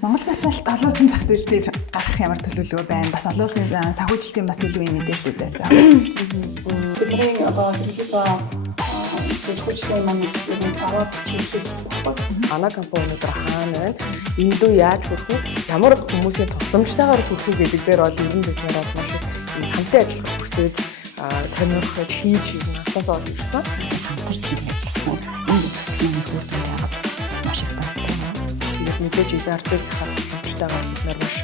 Монгол басалт олон улсын зах зээл дээр гарах ямар төлөвлөгөө байна? Бас олон улсын санхүүжилтийн бас илүү юм мэдээлэлүүд байсан. Бидний одоо хэрэгжиж байгаа зөвхөн маань аваад чиглэл багтаа. Манай компани өнөөдөр хаана байна? Энд лөө яаж хүрэх вэ? Ямар хүмүүсийн тусламжтайгаар хүрэх вэ гэдэг дээр бол ер нь бид нараас маш их хамтын ажиллах хүсэж сонирхож хийж надаас ол ирсэн. Хамтарч ажилласан. Энэ төслийн үр дүнд яагаад маш их багтаа. Тэгээд мэдээж идеартыг тусламжтайгаар бид нар маш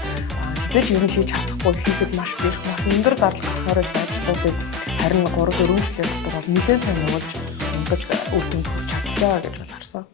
хязгаарч ер нь хийж чадахгүй хийхэд маш их өндөр зардал гарахаас ажлуудыг харин 3-4 жилийн дотор бол нэлээд сайн явуулж өндөр үр дүнд хүрч чадлаа гэж бол харсан.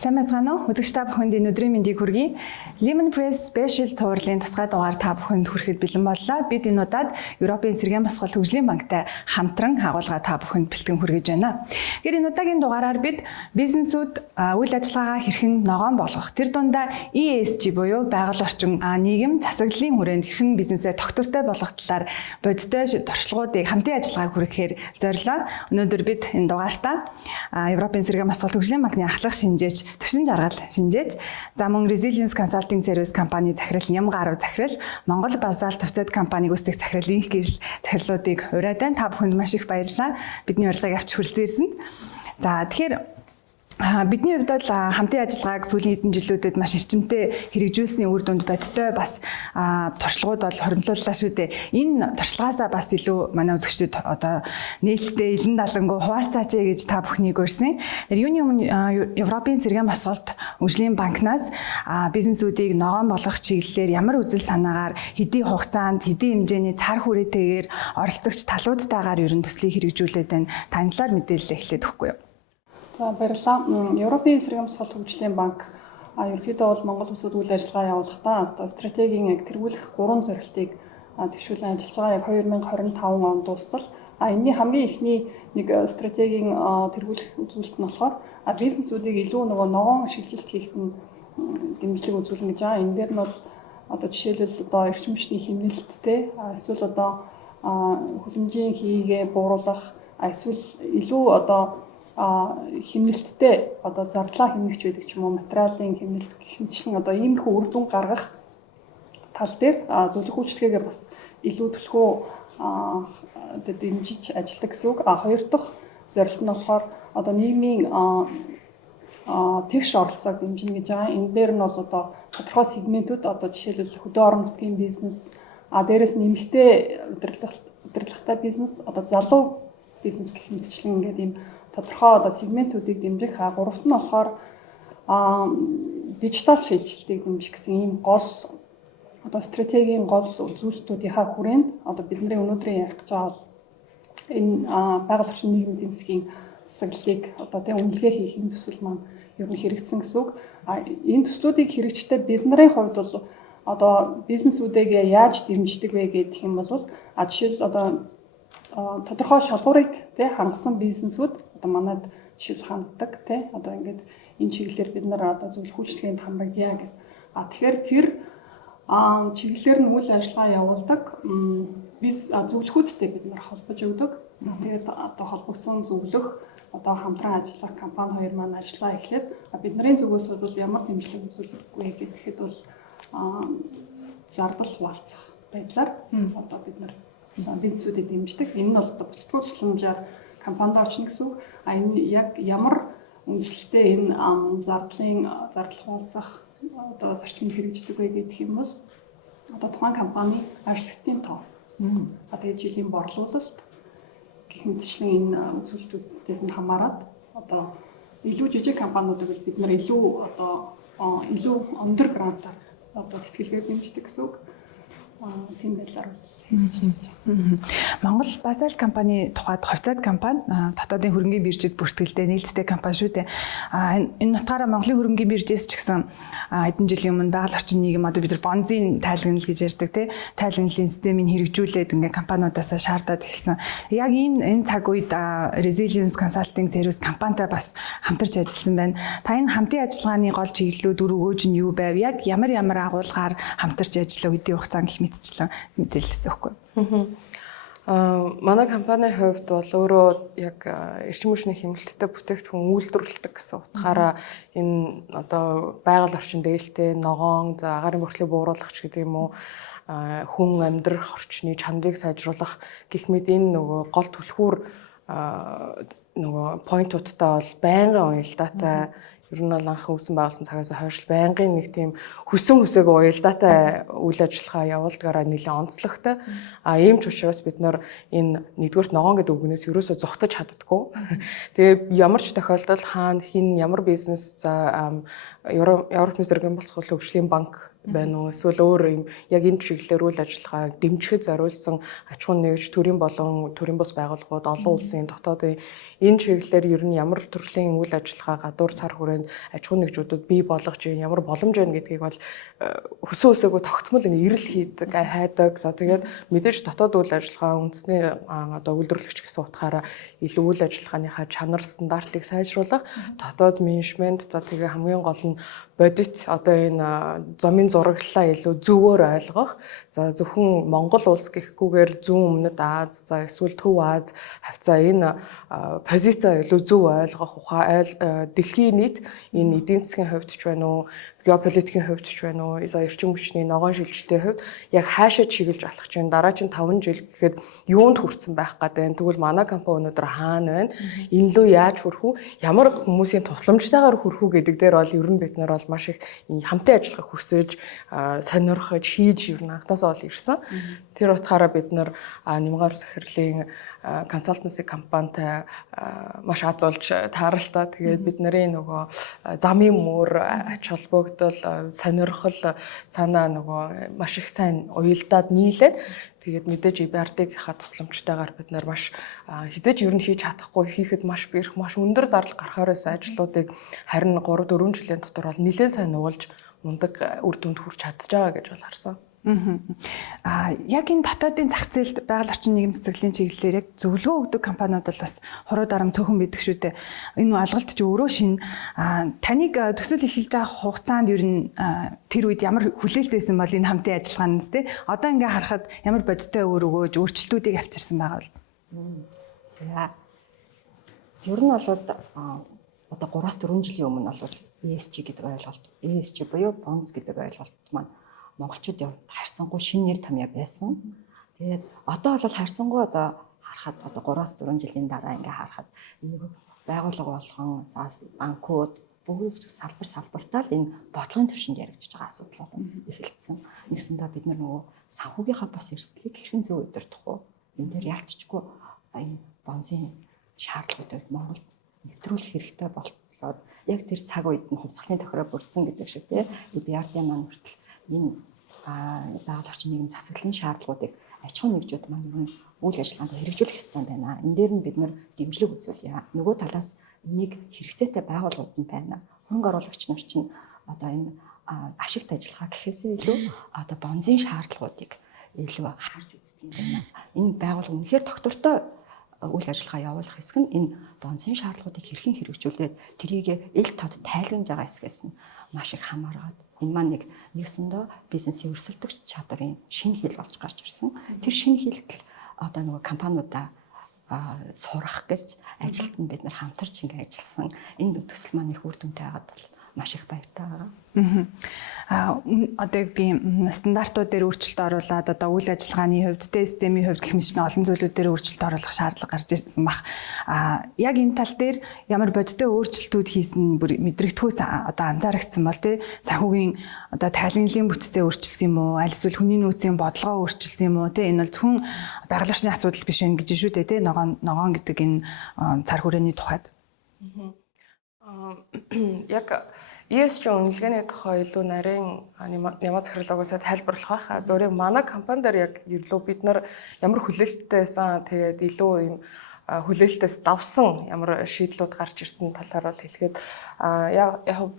Сайн байцгаана уу? Үзэгч та бүхэнд энэ өдрийн мэндийг хүргэе. Lehman Press Special цувралын тусгай дугаар та бүхэнд хүрэхэд бэлэн боллоо. Бид энэ удаад Европын Сэргээн Босгол Хөгжлийн банктай хамтран агуулга та бүхэнд бэлтгэн хүргэж байна. Тэгэхээр энэ удаагийн дугаараар бид бизнесүүд үйл ажиллагаагаа хэрхэн ногоон болгох, тэр дундаа ESG буюу байгаль орчин, нийгэм, засаглалын хүрээнд хэрхэн бизнесээ тогтвортой болгох талаар бодиттой туршлагуудыг хамтын ажиллагааг хүргэхээр зорилоо. Өнөөдөр бид энэ дугаартаа Европын Сэргээн Босгол Хөгжлийн банкны ахлах шинжээч төвшин жаргал шинжээж, за мөн Resilience Consulting Service компани захирал Нямгарав захирал, Монгол Базалт Хувьцаат компани гүйцэтгэх захирал инх гэрэл захирлуудыг ураад байна. Та бүхэнд маш их баярлалаа. Бидний урилгыг авч хүрэлцэн ирсэн. За тэгэхээр бидний хувьд бол хамтын ажиллагааг сүүлийн хэдэн жилүүдэд маш эрчимтэй хэрэгжүүлсний үр дүнд бодиттой бас туршлагууд бол хоригдлууллаа шүү дээ. Энэ туршлагаасаа бас илүү манай үзэгчдод одоо нээлттэй элен далангуу хуваалцаач гэж та бүхнийг урьсны. Юуны өмнө Европын Сэргээн Босголт Хөгжлийн банкнаас бизнесүүдийг ногоон болгох чиглэлээр ямар үзэл санаагаар хэдийн хугацаанд хэдийн хэмжээний цар хүрээтэйгээр оролцогч талуудтайгаар ерөн төслийг хэрэгжүүлээд байна. Таны талаар мэдээлэл эхлээд өгөхгүй юу? За баярлалаа. Европын Сэргээн Босгол Хөгжлийн банк ерөнхийдөө бол Монгол улсад үйл ажиллагаа явуулахдаа одоо стратегийн яг тэргүүлэх 3 зорилтыг тэгшүүлэн ажиллаж байгаа. Яг 2025 онд дуустал. Энэний хамгийн ихний нэг стратегийн тэргүүлэх үзүүлэлт нь болохоор бизнесүүдийг илүү ногоон шилжилт хийхэд нь дэмжлэг үзүүлнэ гэж байгаа. Энэ дээр нь бол одоо жишээлбэл одоо эрчим хүчний хэмнэлттэй эсвэл одоо хүлэмжийн хийгээ бууруулах эсвэл илүү одоо хэмнэлттэй одоо зардлаа хэмнэгч байдаг ч юм уу материалын хэмнэлт гэх мэтчлэн одоо иймэрхүү үр дүн гаргах тал дээр зөвлөх үйлчлэгээ бас илүү төлхөө дэмжиж ажилладаг гэсэн үг. Хоёр дахь зорилт нь болохоор одоо нийгмийн тэгш оролцоог дэмжинэ гэж байгаа. Энэ дээр нь бол одоо тодорхой сегментүүд одоо жишээлбэл хөдөө орон нутгийн бизнес, дээрээс нэмэгтэй удирдлагатай бизнес, одоо залуу бизнес гэх мэтчлэн ингээд ийм тодорхой одоо сегментүүдийг дэмжих, гуравт нь болохоор дижитал шилжилтийг дэмжих гэсэн ийм гол одоо стратегийн гол үзүүлэлтүүдийнхаа хүрээнд одоо бидний өнөөдрийн ярих гэж байгаа энэ байгаль орчин нийгмийн эдийн засгийн засаглалыг одоо тийм үнэлгээ хийх энэ төсөл маань ер нь хэрэгжсэн гэсэн үг. Энэ төслүүдийг хэрэгжихдээ бидний хувьд бол одоо бизнесүүдээ яаж дэмждэг вэ гэх юм бол жишээл одоо тодорхой шалгуурыг хангасан бизнесүүд одоо манайд жишээл ханддаг одоо ингээд энэ чиглэлээр бид нар одоо зөвлөх үйлчлэгээнд хамрагдъя гэх. Тэгэхээр тэр чиглэлээр нь үйл ажиллагаа явуулдаг зөвлөхүүдтэй бид нар холбож өгдөг. Тэгээд одоо холбогдсон зөвлөх одоо хамтран ажиллах компани хоёр маань ажиллаа эхлээд бидний зүгээс бол ямар дэмжлэг үзүүлэх вэ гэхэд бол зардал хуваалцах байдлаар одоо бид нар бизнесүүдэд дэмждэг. Энэ нь бол одоо бүсдгүү тусламжаар компанид очно гэсэн үг. Энэ яг ямар үндэслэлтэй энэ зардал хуваалцах одоо зарчмыг хэрэгждэг вэ гэх юм бол одоо тухайн компани ажлын тоо. Тэгээд жилийн борлуулалт гэх мэтчлэн энэ үзүүлэлтүүдээс нь хамаарат одоо илүү жижиг компаниудыг бид нар илүү одоо илүү өндөр грантаар одоо тэтгэлгээр дэмждэг гэсэн үг. Тийм байдлаар Монгол Базалт компани тухайд хувьцаат компани дотоодын хөрөнгийн биржид бүртгэлтэй нээлттэй компани шүү дээ. Энэ утгаараа Монголын хөрөнгийн биржээс ч гэсэн хэдэн жилийн өмнө байгаль орчин нийгэм одоо бид нар бонзын тайлагнал гэж ярьдаг тий тайлагналын системийг хэрэгжүүлээд ингээ компаниудаас шаардаад эхэлсэн. Яг энэ цаг үед Resilience Consulting Service компанитай бас хамтарч ажилласан байна. Та энэ хамтын ажиллагааны гол чиглэлүүд өргөөж нь юу байв? Яг ямар агуулгаар хамтарч ажиллаа үдийн хугацаанд гэх мэтчлэн мэдээлэлс өгөхгүй. Манай компанийн хувьд бол өөрөө яг эрчим хүчний хэмнэлттэй бүтээгдэхүүн үйлдвэрлэдэг гэсэн утгаараа энэ одоо байгаль орчин дээлтэй ногоон, за агаарын бохлыг бууруулах гэдэг юм уу, хүн амьдрах орчны чанарыг сайжруулах гэх мэт энэ нөгөө гол түлхүүр нөгөө поинтуудтай бол байнгын уялдаатай ер нь бол анхан үүсэн байгуулсан цагаас хойш байнгын нэг тийм хүсээгүй уялдаатай үйл ажиллагаа явуулдгаараа нэлээд онцлогтой. Ийм ч учраас бид нар энэ нэгдүгээрт ногоон гэдэг үгнээс ерөөсөө зугтаж чаддаггүй. Тэгээ ямар ч тохиолдолд хаана хин ямар бизнес за Европын зэргийн боловсрол хөгжлийн банк байна уу эсвэл өөр юм яг энэ чиглэлээр үйл ажиллагаа дэмжихэд зориулсан аж ахуйн нэгж төрийн болон төрийн бус байгууллагууд олон улсын дотоодын энэ чиглэлээр ер нь ямар төрлийн үйл ажиллагаа гадуур сар хүрээнд аж ахуйн нэгжүүдэд бий болгож ийн ямар боломж байна гэдгийг бол өсөөсөөгөө тогтмол ингэ ирэл хийдэг хайдаг. За тэгээд мэдээж дотоод үйл ажиллагаа үндэсний одоо үйлдвэрлэгч гэсэн утгаараа илүү үйл ажиллагааныхаа чанар стандартыг сайжруулах дотоод менежмент за тэгээ хамгийн гол нь бодит одоо энэ замын зураглалаа илүү зөвөр ойлгох. За зөвхөн Монгол улс гэхгүйгээр зүүн өмнөд Аз, за эсвэл Төв Аз хавцаа энэ позица илүү зөв ойлгох ухаан дэлхийн нийт энэ эдийн засгийн хувьд ч байна уу, геополитикийн хувьд ч байна уу, эрчим хүчний ногоон шилжилтийн хувьд яг хаашаа чиглэж болох ч энэ дараагийн 5 жил гэхэд юунд хүрсэн байх гэдэг. Тэгвэл манай компани өнөөдөр хаана байна? Энэ лөө яаж хүрэх үү? Ямар хүмүүсийн тусламжтайгаар хүрэх үү гэдэг дээр бол ер нь бид нар бол маш их хамтын ажиллагаа хүсэж сонирхож хийж ер нь анхнаасаа бол ирсэн. Тэр утгаараа бид нар нэмгаар захирлын консалтенси компанитай маш аз олж тааралтай. Тэгээд бид нарын нөгөө замын мөр ач холбогдол сонирхол санаа нөгөө маш их сайн уялдаад нийлээд тэгээд мэдээж EBRD-ийнхаа тусламжтайгаар бид нар маш хизээж ер нь хийж чадахгүй хийхэд маш бэрх маш өндөр зардал гарахаарээс ажлуудыг харин 3-4 жилийн дотор бол нэлээд сайн нуулж мундаг үр дүнд хүрч чадж байгаа гэж бол харсан. Яг энэ дотоодын зах зээлд байгаль орчин нийгэм цэцэрлэгийн чиглэлээр яг зөвлөгөө өгдөг компаниуд бол бас хоруу дарам цөөхөн байдаг шүү дээ. Энэ алгалт ч өөрөө шин таныг төсөл эхэлж байгаа хугацаанд ер нь тэр үед ямар хүлээлттэйсэн бол энэ хамтын ажиллагаанаас тий одоо ингээ харахад ямар бодиттой өөр өгөөж өөрчлөлтүүдийг авчирсан байгаа бол. За ер нь бол одоо 3-4 жилийн өмнө бол ESG гэдэг ойлголт, ESG буюу bonds гэдэг ойлголт маань монголчуудын хувьд хайрцангуй шинэ нэр томьёо байсан. Тэгээд одоо бол хайрцангуй одоо харахад одоо 3-4 жилийн дараа ингээ харахад энэ байгууллага болгон банкуд бүгд салбартаа л энэ бодлогын түвшинд яригдчихж байгаа асуудал бол эхэлсэн. Нэгсэндээ бид нөгөө санхүүгийнхаа бос эрсдлийг хэрхэн зөв удирдах вэ? Энэ дээр ялцчихгүй энэ бонзын шаардлагуудыг Монголд нэвтрүүлэх хэрэгтэй болтлоо. Яг тэр цаг үед нь хувьсгалын тохироо бүрдсэн гэдэг шиг тийм EBRD маань хүртэл энэ байгаль орчин нийгэм засаглалын шаардлагуудыг аж ахуйн нэгжүүд маань ер нь үйл ажиллагаанд хэрэгжүүлэх ёстой байна. Энэ дээр нь бид нар дэмжлэг үзүүлье. Нөгөө талаас энийг хэрэгцээтэй байгууллагууд нь байна. Хөрөнгө оруулагч нар чинь одоо энэ ашигт ажиллагаа гэхээсээ илүү одоо бонзын шаардлагуудыг илүү харж үздэг юм байна. Энэ байгууллага үнэхээр доктортой үйл ажиллагаа явуулах хэсэг нь энэ бонзын шаардлагуудыг хэрхэн хэрэгжүүлээд тэрийг ил тод тайлгнаж байгаа хэсгээс нь маш их хамаарат. Энэ маань нэгсэндээ бизнесийн өрсөлдөгч чадрын шинэ хил болж гарч ирсэн. Тэр шинэ хилдэл одоо нөгөө компаниудаа сурах гэж ажилд нь бид нар хамтарч ингэ ажилласан. Энэ төсөл маань их үр дүнтэй байгаад бол маш их баяртай байгаа. Одоо би стандартууд дээр өөрчлөлт оруулаад одоо үйл ажиллагааны хувьд, системийн хувьд гэх мэт олон зүйлүүд дээр өөрчлөлт оруулах шаардлага гарч ирсэн баг. Яг энэ тал дээр ямар бодиттой өөрчлөлтүүд хийсэн бүр мэдрэгдэхүйц одоо анзаарэгдсэн бол тий санхүүгийн одоо тайлгналын бүтцээ өөрчилсөн юм уу? Аль эсвэл хүний нөөцийн бодлогоо өөрчилсөн юм уу? Тий энэ бол зөвхөн байгаль орчны асуудал биш байх гэж шүү дээ тий ногоон гэдэг энэ цар хүрээний тухайд. Яг ESG үнэлгээний тухай илүү нарийн нямаа захирлагаасаа тайлбарлах байх. Зөвхөн манай компани дээр яг илүү бид нар ямар хүлээлттэйсэн тэгээд илүү юм хүлээлтээс давсан ямар шийдлүүд гарч ирсэн талаар бол хэлэхэд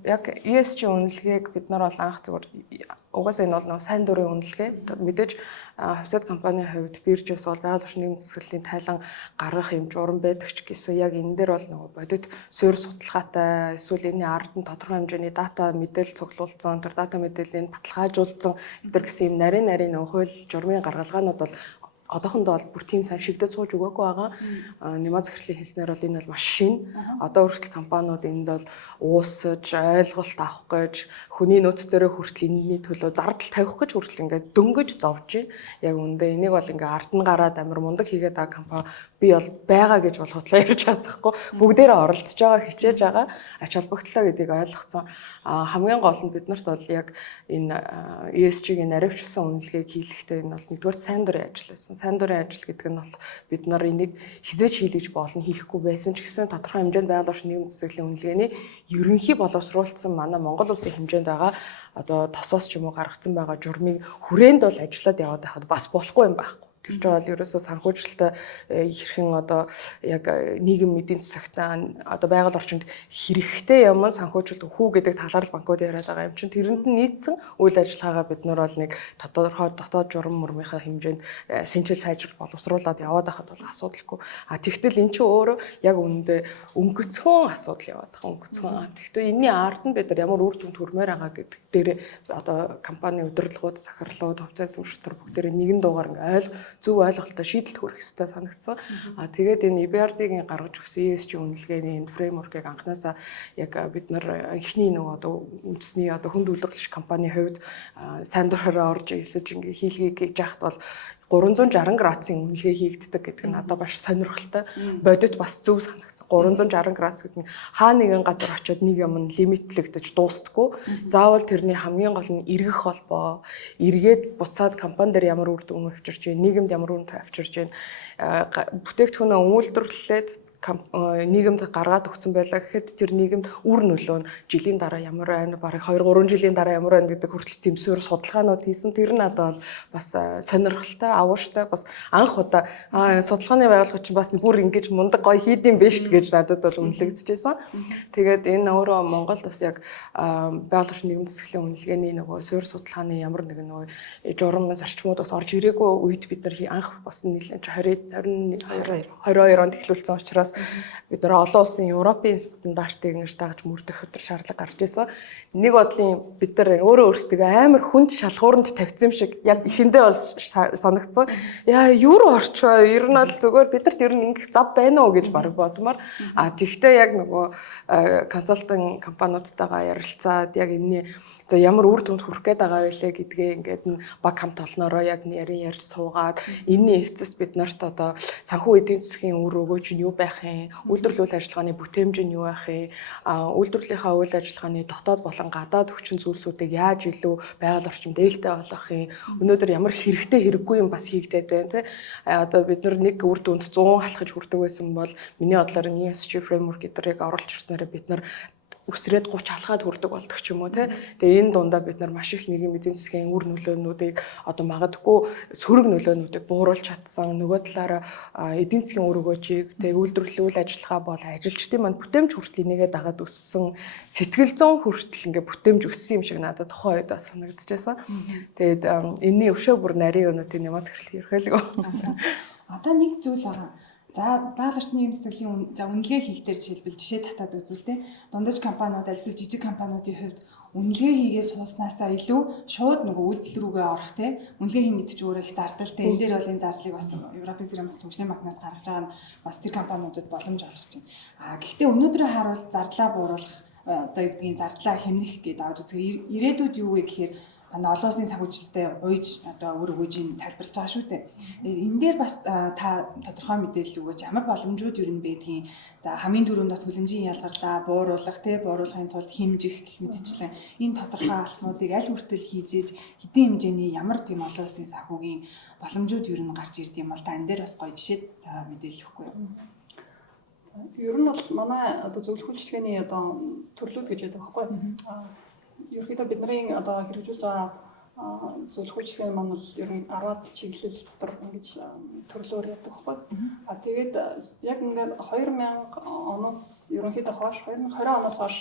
яг ESG үнэлгээг бид нар бол анх зүгээр угаасаа энэ бол сайн дурын үнэлгээ. Мэдээж хавьсад компанийн хувьд биржээс бол байгаль орчны нийгэм засаглалын тайлан гаргах юм журам байдаг ч гэсэн яг энэ дээр бол нөгөө бодит суурь судалгаатай эсвэл энэ ард нь тодорхой хэмжээний дата мэдээлэл цуглуулсан, тэр дата мэдээллийг баталгаажуулсан гэдэг гэсэн юм нарийн нөгөө хууль журмын гаргалгаанууд бол одоохондоо бол бүр тийм сайн шигдэж сууж өгөөгүй байгаа. Нямаа захирлын хэлснээр бол энэ бол маш шин. Одоо хүртэл компаниуд энд бол уусаж, ойлголт авах гэж, хүний нөөц төрөө хүртэл энэний төлөө зардал тавих гэж хүртэл ингээд дөнгөж зовж байна. Яг үндэ энийг бол ингээд ард нь гараад амар мундаг хийгээд байгаа компани би бол байгаа гэж бол хотлоо ярьж чадахгүй. Бүгдээрээ оролдож байгаа, хичээж байгаа. Ач холбогдлоо гэдгийг ойлгоцсон. Хамгийн гол нь биднэрт бол яг энэ ESG-ийн наривчлсан үнэлгээг хийлгэхдээ энэ бол нэгдүгээр сайн дурын ажил байсан. Сайн дурын ажил гэдэг нь бол бид нар энийг хизээж хийлгэж болно хийхгүй байсан ч гэсэн тодорхой хэмжээнд байгаль орчин нийгэм засаглалын үнэлгээний ерөнхий боловсруулсан манай Монгол улсын хэмжээнд байгаа одоо тосоос ч юм уу гаргацсан байгаа журмыг хүрээнд бол ажиллаад яваад байхад бас болохгүй юм байхгүй. Тэр чинь бол ерөөсөө санхүүжилттэй хэрхэн одоо яг нийгэм эдийн засагтаа одоо байгаль орчинд хэрэгтэй юм санхүүжилт хүү гэдэг талаар л банкуд яриад байгаа юм чинь тэрэнд нь нийцсэн үйл ажиллагаагаа бид нар бол нэг дотоод журам мөрмийнхаа хэмжээнд сэнчил сайжрал боловсруулад яваад байхад бол асуудалгүй. Тэгтэл эн чинь өөрөө яг үүндээ өнгөцхөн асуудал яваад байгаа. Өнгөцхөн. Тэгтэл энэний ард нь бид нар ямар үр дүнд хүрмээр байгаа гэдэг дээр одоо компани удирдлагууд, захирлууд, хувьцаа эзэмшигчдэр бүгдээрээ нэгэн дуугаар ингээ зөв ойлголттой шийдэлт хүрэх хэрэгтэй санагдсан. Тэгээд энэ EBRD-гийн гаргаж өгсөн ESG үнэлгээний энэ фреймворкийг анханасаа яг бид нар эхний нөгөө одоо үндэсний одоо хүнд үйлдвэрлэгч компанийн хувьд сайн дураараа орж ирсэж ингээ хийлгэе гэж яхад бол 360 градусын үнэлгээ хийгддэг гэдэг нь надад маш сонирхолтой. Бодит бас зөв санагдсан. 360 градус гэдэг нь хаа нэгэн газар очиод нэг юм нь лимитлэгдэж дуустдаггүй. Заавал тэрний хамгийн гол нь эргэх холбоо, эргээд буцаад компани дээр ямар үр дүн авчирч байна, нийгэмд ямар үр дүн авчирч байна, бүтээгдэхүүнээ үйлдвэрлэлээд нийгэмд гаргаад өгсөн байлаа гэхэд тэр нийгэмд үр нөлөө нь жилийн дараа ямар байна, бараг 2-3 жилийн дараа ямар байна гэдэг хүртэл тэмсээр судалгаанууд хийсэн. Тэр нь надад бол бас сонирхолтой, авууштай, бас анх удаа судалгааны байгууллагч чинь бас бүр ингэж мундаг гоё хийдэм биш гэж надад бол үнэлэгдэжсэн. Тэгээд энэ өөрөө Монголд бас яг байгаль орчин нийгэм засаглалын үнэлгээний нөгөө суурь судалгааны ямар нэгэн нөгөө журам зарчмууд бас орж ирээгүй үед бид нар анх бас нэлээд 22 онд эхлүүлсэн учраас бид нар олон улсын Европын стандартыг ингэж дагаж мөрдөх өдр шаардлага гарч ирсэн. Нэг бодлын бид нар өөрөө өөрсдөө амар хүнд шалгууранд тавьсан юм шиг яг ихэндээ бол санагдсан. Яа, юу руу орчваа? Ер нь бол зүгээр бидэрт ер нь ингэх зав байна уу гэж бараг бодмоор. Тэгвэл яг нөгөө консалтинг компаниудтайгаа ярилцаад яг энэний за ямар үр дүнд хүрэх гээд байгаа вэ гэдгээ ингээд баг хамт олноороо яг ярьж суугаад энэний эцэст бид нарт одоо санхүү эдийн засгийн үр өгөөж нь юу байх юм, үйлдвэрлэл үйл ажиллагааны бүтээмж нь юу байх юм, үйлдвэрлэлийнхаа үйл ажиллагааны дотоод болон гадаад хүчин зүйлсүүдийг яаж илүү байгаль орчинд ээлтэй болгох юм, өнөөдөр ямар хэрэгтэй хэрэггүй юм бас хийгдээд байна те. Одоо бид нар нэг үр дүнд 100 халахж хүрдэг байсан бол миний бодлоор ESG framework гэдгийг оруулж ирснээр бид нар үсрээд 30 халахад хүрдэг болдог ч юм уу те. Тэгээ энэ дундаа бид нар маш их нийгэм эдийн засгийн үр нөлөөнүүдийг одоо магадгүй сөрөг нөлөөнүүдийг бууруулж чадсан. Нөгөө талаараа эдийн засгийн үр өгөөжийг тэгээ үйлдвэрлэл үйл ажиллагаа бол ажилчдын маань бүтээмж хүртэл энийгээ дагаад өссөн сэтгэл зүйн хүртэл ингээ бүтээмж өссөн юм шиг надад тухайн үед бас санагдчихсан. Тэгээд энэний өвшөө бүр нарийн өнөтийн нямаа захирлыг ерхэлгүй. Одоо нэг зүйл байгаа. За байгаль орчны нийгэм засаглалын үнэлгээ хийхдээ жишээлбэл жишээ татаад үзвэл те дундаж компаниуд альсэл жижиг компаниудын хувьд үнэлгээ хийгээ сууснасаа илүү шууд нөгөө үйлдэл рүүгээ орох те үнэлгээ хийн гэдэг чинь өөрөө их зардалтай. Энэ дээр бол энэ зардлыг бас Европын зэрэг бас хөгжлийн банкнаас гаргаж байгаа нь бас тэр компаниудад боломж олгож байна. Гэхдээ өнөөдрөө харуул зардлаа бууруулах одоо юу гэдгийг зардлаа хэмнэх гэдэг аваад үзэх ирээдүйд юу вэ гэхээр олон улсын санхүүжилттэй уйж одоо үр өгөөжийг тайлбарлаж байгаа шүү дээ. Энэ дээр бас та тодорхой мэдээлэл өгөөж ямар боломжууд юу юм байдгийг за хамгийн түрүүнд бас хүлэмжийн ялгарлаа бууруулах те бууруулахын тулд хэмжих гэх мэтчлэн энэ тодорхой алхмуудыг аль хүртэл хийж ээж хэдийн хэмжээний ямар тийм олон улсын санхүүгийн боломжууд юу нь гарч ирд юм бол та энэ дээр бас гоё жишээ мэдээлэл өгөхгүй юу? Ер нь бол манай одоо зөвлөх үйлчилгээний одоо төрлүүд гэж байдаг байхгүй. Ерөнхийдөө бидний одоо хэрэгжүүлж байгаа зөвлөх үйлчилгээний маань бол ер нь 10-аад чиглэл дотор ингэж төрлөөр яддаг байхгүй. Тэгээд яг ингээд 2000 оноос ерөнхийдөө хойш 2020 оноос хойш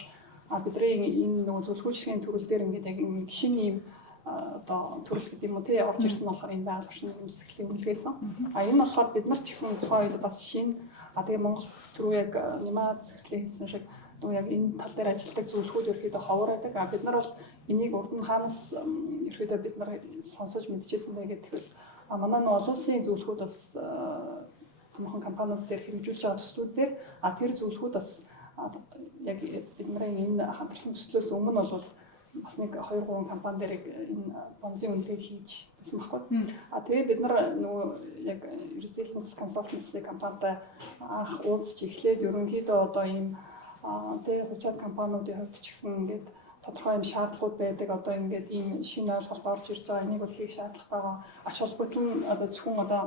бидний энэ нөгөө зөвлөх үйлчилгээний төрөл дээр ингээд яг гişний одоо төрөл гэдэг юм уу тий орж ирсэн болохоор энэ байгаль орчны нийгэм засаглалын үнэлгээсэн. Энэ болохоор бид нар ч гэсэн тухайн үед бас шинэ тэгээ Монгол түрүү яг нямаа засаглалын хэлсэн шиг нөгөө яг энэ тал дээр ажилладаг зөвлөхүүд ерөөхдөө ховор байдаг. Бид нар бол энийг урд нь хаанаас ерөөхдөө бид нар сонсож мэдчихсэн бэ гэдэг тэгвэл манай нэг олон улсын зөвлөхүүд бас томхон компаниуд дээр хэрэгжүүлж байгаа төслүүд дээр тэр зөвлөхүүд бас яг эднэрийн энэ хамтарсан төслөөс өмнө бол бас нэг 2-3 компани дээр энэ бонзын үнэлгээг хийж байсан байхгүй. Тэгээд бид нар нөгөө яг resilience consultancy компанитай анх уулзч эхлээд ерөнхийдөө одоо ийм тэгээд хуцаад компаниудын хувьд ч гэсэн ингээд тодорхой юм шаардлагууд байдаг. Одоо ингээд ийм шинэ ойлголт орж ирж байгаа. Энийг бол хийх шаардлага байгаа. Ач холбогдол нь одоо зөвхөн одоо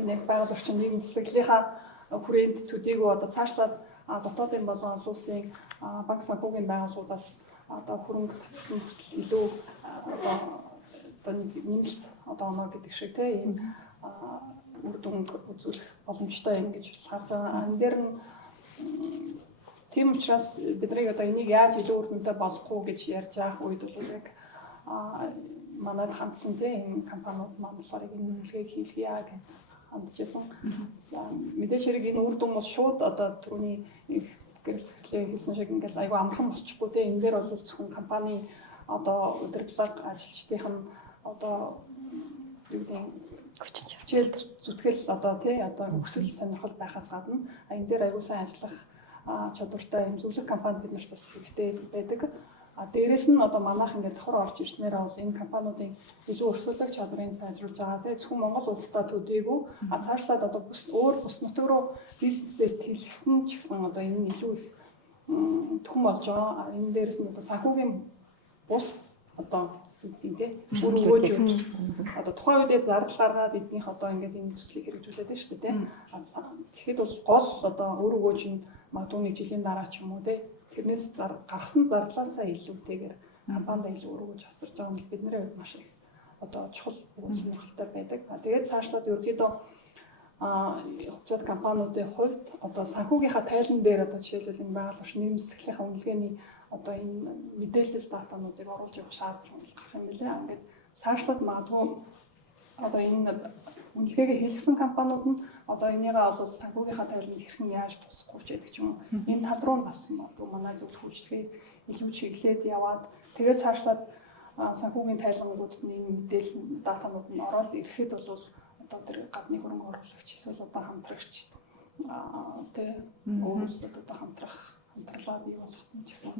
энэ байгаль орчин нийгэм засаглалынхаа хүрээнд төдийгүй одоо цаашлаад дотоодын болон олон улсын банк санхүүгийн байгууллагуудаас одоо хөрөнгө таталтын хүртэл илүү одоо нэмэлт одоо оноо гэдэг шиг тийм үр дүн үзүүлэх боломжтой юм гэж харж байгаа. Энэ дээр нь тийм учраас бидний одоо энийг яаж илүү үр дүнтэй болгох уу гэж ярьж байгаа үед бол яг манайд хандсан тийм компаниуд маань болохоор энэ үнэлгээг хийлгийа гэж хандчихсан. Мэдээж хэрэг энэ үр дүн бол шууд одоо түрүүний гэрэл захирлын хэлсэн шиг ингээл айгүй амархан болчихгүй те энэ дээр бол зөвхөн компани одоо удирдлага ажилчдынх нь одоо юу гэдэг хүчил зүтгэл одоо тий одоо өсөл сонирхол байхаас гадна энэ дээр айгүй сайн ажиллах чадвартай юм зөвлөх компани бид нарт бас хэрэгтэй байдаг. Дээрээс нь одоо манайх ингээд давхар орж ирснээр бол энэ компаниудын илүү өрсөлдөг чадрыг сайжруулж байгаа. Тэгээ зөвхөн Монгол улстай төдийгүй цаашлаад одоо бус нутаг руу бизнесээ тэлэхтэн ч гэсэн одоо энэ илүү их төхөн болж байгаа. Энэ дээрээс нь одоо санхүүгийн бус одоо тийм үр өгөөж одоо тухайн үедээ зардал гаргаад эднийх одоо ингээд энэ төслийг хэрэгжүүлээд байна шүү дээ. Тэгэхэд бол гол одоо үр өгөөж нь магадгүй нэг жилийн дараа ч юм уу те тэрнээс гаргасан зардлаасаа илүүтэйгээр компанид илүү өргөж авсарж байгаа юм бидний хувьд маш их одоо чухал сонирхолтой байдаг. Тэгээд цаашлаад ерөөдөө хуцаад компаниудын хувьд одоо санхүүгийнхаа тайлан дээр одоо жишээлбэл энэ байгаль орчин нийгэм засаглалынхаа үнэлгээний одоо энэ мэдээлэл датануудыг оруулж явах шаардлага гарах юм билээ. Ингээд цаашлаад магадгүй одоо энэ үнэлгээгээ хийлгсэн компаниуд нь одоо энийгээ олвол санхүүгийнхаа тайлбарыг хэрхэн яаж тусахгүй ч гэдэг ч юм уу. Энэ тал руу бас манай зөвлөх үйлчлэгийг илүү чиглээд яваад тэгээд цаашлаад санхүүгийн тайлбаруудад нэг мэдээлэл датанууд нь ороод ирэхэд бол одоо тэр гадны хөрөнгө оруулагч эсвэл одоо хамтрагч тэг өөрөөсөө одоо хамтралаа бий болгох нь ч гэсэн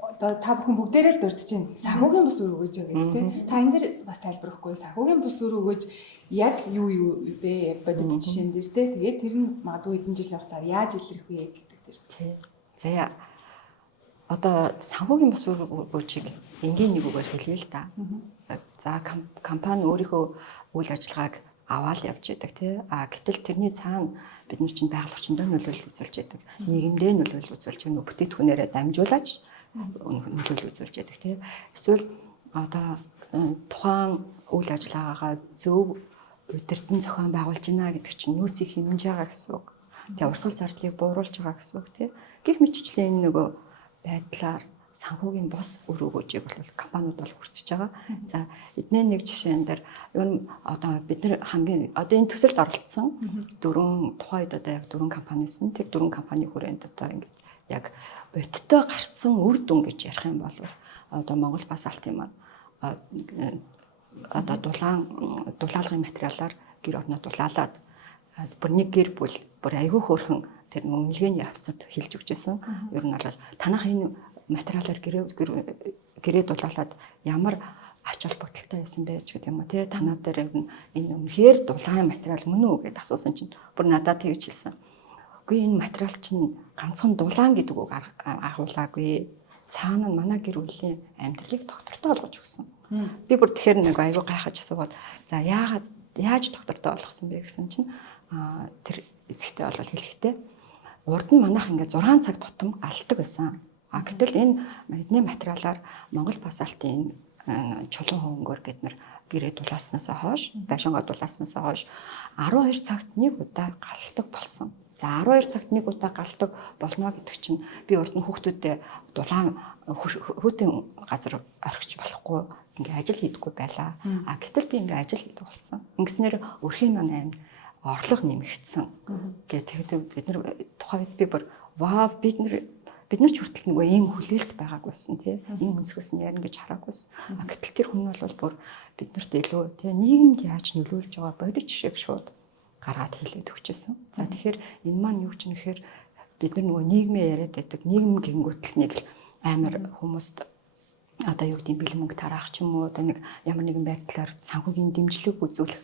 одоо та бүхэн бүгдээрээ л дурдж байна. Санхүүгийн бус үр өгөөж байгаа гэдэг тийм. Та энэ дэр бас тайлбархгүй. Санхүүгийн бус үр өгөөж яг юу вэ? Бодит жишээн дээр тийм. Тэгээд тэр нь магадгүй хэдэн жилийн хугацаар яаж илэрх вэ гэдэг дээр. Тийм. За одоо санхүүгийн бус үр өгөөжийг энгийн нэг үгээр хэлье л да. За компани өөрийнхөө үйл ажиллагааг аваад явж идэг тий. Гэтэл тэрний цаана бид нар чинь байгаль орчиндөө нөлөөлөл үзүүлж идэг. Нийгэмдээ нөлөөлөл үзүүлж байгаа бүтээтгүүнээрээ дамжуулаач нөлөөлөл үзүүлж идэг тий. Эсвэл одоо тухайн үйл ажиллагаагаа зөв удирдан зохион байгуулж байна гэдэг чинь нөөцийг хэмнэж байгаа гэсэн үг. Тэгээ урсгал зардлыг бууруулж байгаа гэсэн үг тий. Гэх мэтчлэн энэ нөгөө байдлаар санхүүгийн бос үр өгөөжийг бол компаниуд бол хүртэж байгаа. За эдний нэг жишээн дээр ер нь одоо бид нар хамгийн одоо энэ төсөлд оролцсон 4 тухайд одоо яг 4 компаниас нь тэр 4 компани хүрээнд одоо ингээд яг бодиттой гарцсан үр дүн гэж ярих юм бол одоо Монгол Басалтын маань одоо дулаалгын материалаар гэр орноо дулаалаад бүр нэг гэр бүл бүр айгүй хөөрхөн тэр үнэлгээний явцад хэлж өгчээсэн. Ер нь бол танах энэ материалаар гэрээ дулаалаад ямар ач холбогдолтой байсан бэ ч гэдэг юм уу тий танаа дээр энэ үнэхээр дулаан материал мөн үү гэдээ асуусан чинь бүр надад тэгж хэлсэн. Үгүй энэ материал чинь ганцхан дулаан гэдэг үг агуулаагүй. Цаана нь манай гэр бүлийн амьдралыг доктортой болгож өгсөн. Би бүр тэгэхээр нэг айгүй гайхаж асуугаад за яаж доктортой болгосон бэ гэсэн чинь тэр эцэгтэй бол хэлэхдээ урд нь манайх ингээд 6 цаг тутам галдаг байсан. Гэтэл энэ эдний материалаар Монгол Басалтын чулуун хөнгөөр бид нар гэрээ дулааснаас хойш, байшингаа дулааснаас хойш 12 цагт нэг удаа галдаг болсон. За 12 цагт нэг удаа галдаг болно гэдэг чинь би урд нь хүүхдүүдэд дулаан хүүтэн газар орхиж болохгүй ингээ ажил хийдэггүй байлаа. Гэтэл би ингээ ажил хийдэг болсон. Ингэснээр өрхийн маань орлого нэмэгдсэн. Тэгээд бид нар тухайд би бүр вау бид нар бид нар ч хүртэл нөгөө ийм хүлээлт байгаагүйсэн тий. Ийм өнцгөөс нь ярина гэж хараагүйсэн. Гэтэл тэр хүн бол бүр биднэрт илүү тий нийгэмд яаж нөлөөлж байгаа бодит жишээг шууд гаргаад хэлээд өгчээсэн. За тэгэхээр энэ маань юу ч нэхэр бид нар нөгөө нийгмээ яриад байдаг нийгэм гингүүтэл нэг л амар хүмүүст одоо юу гэдэг бэлэн мөнгө тараах ч юм уу одоо нэг ямар нэгэн байдлаар санхүүгийн дэмжлэг үзүүлэх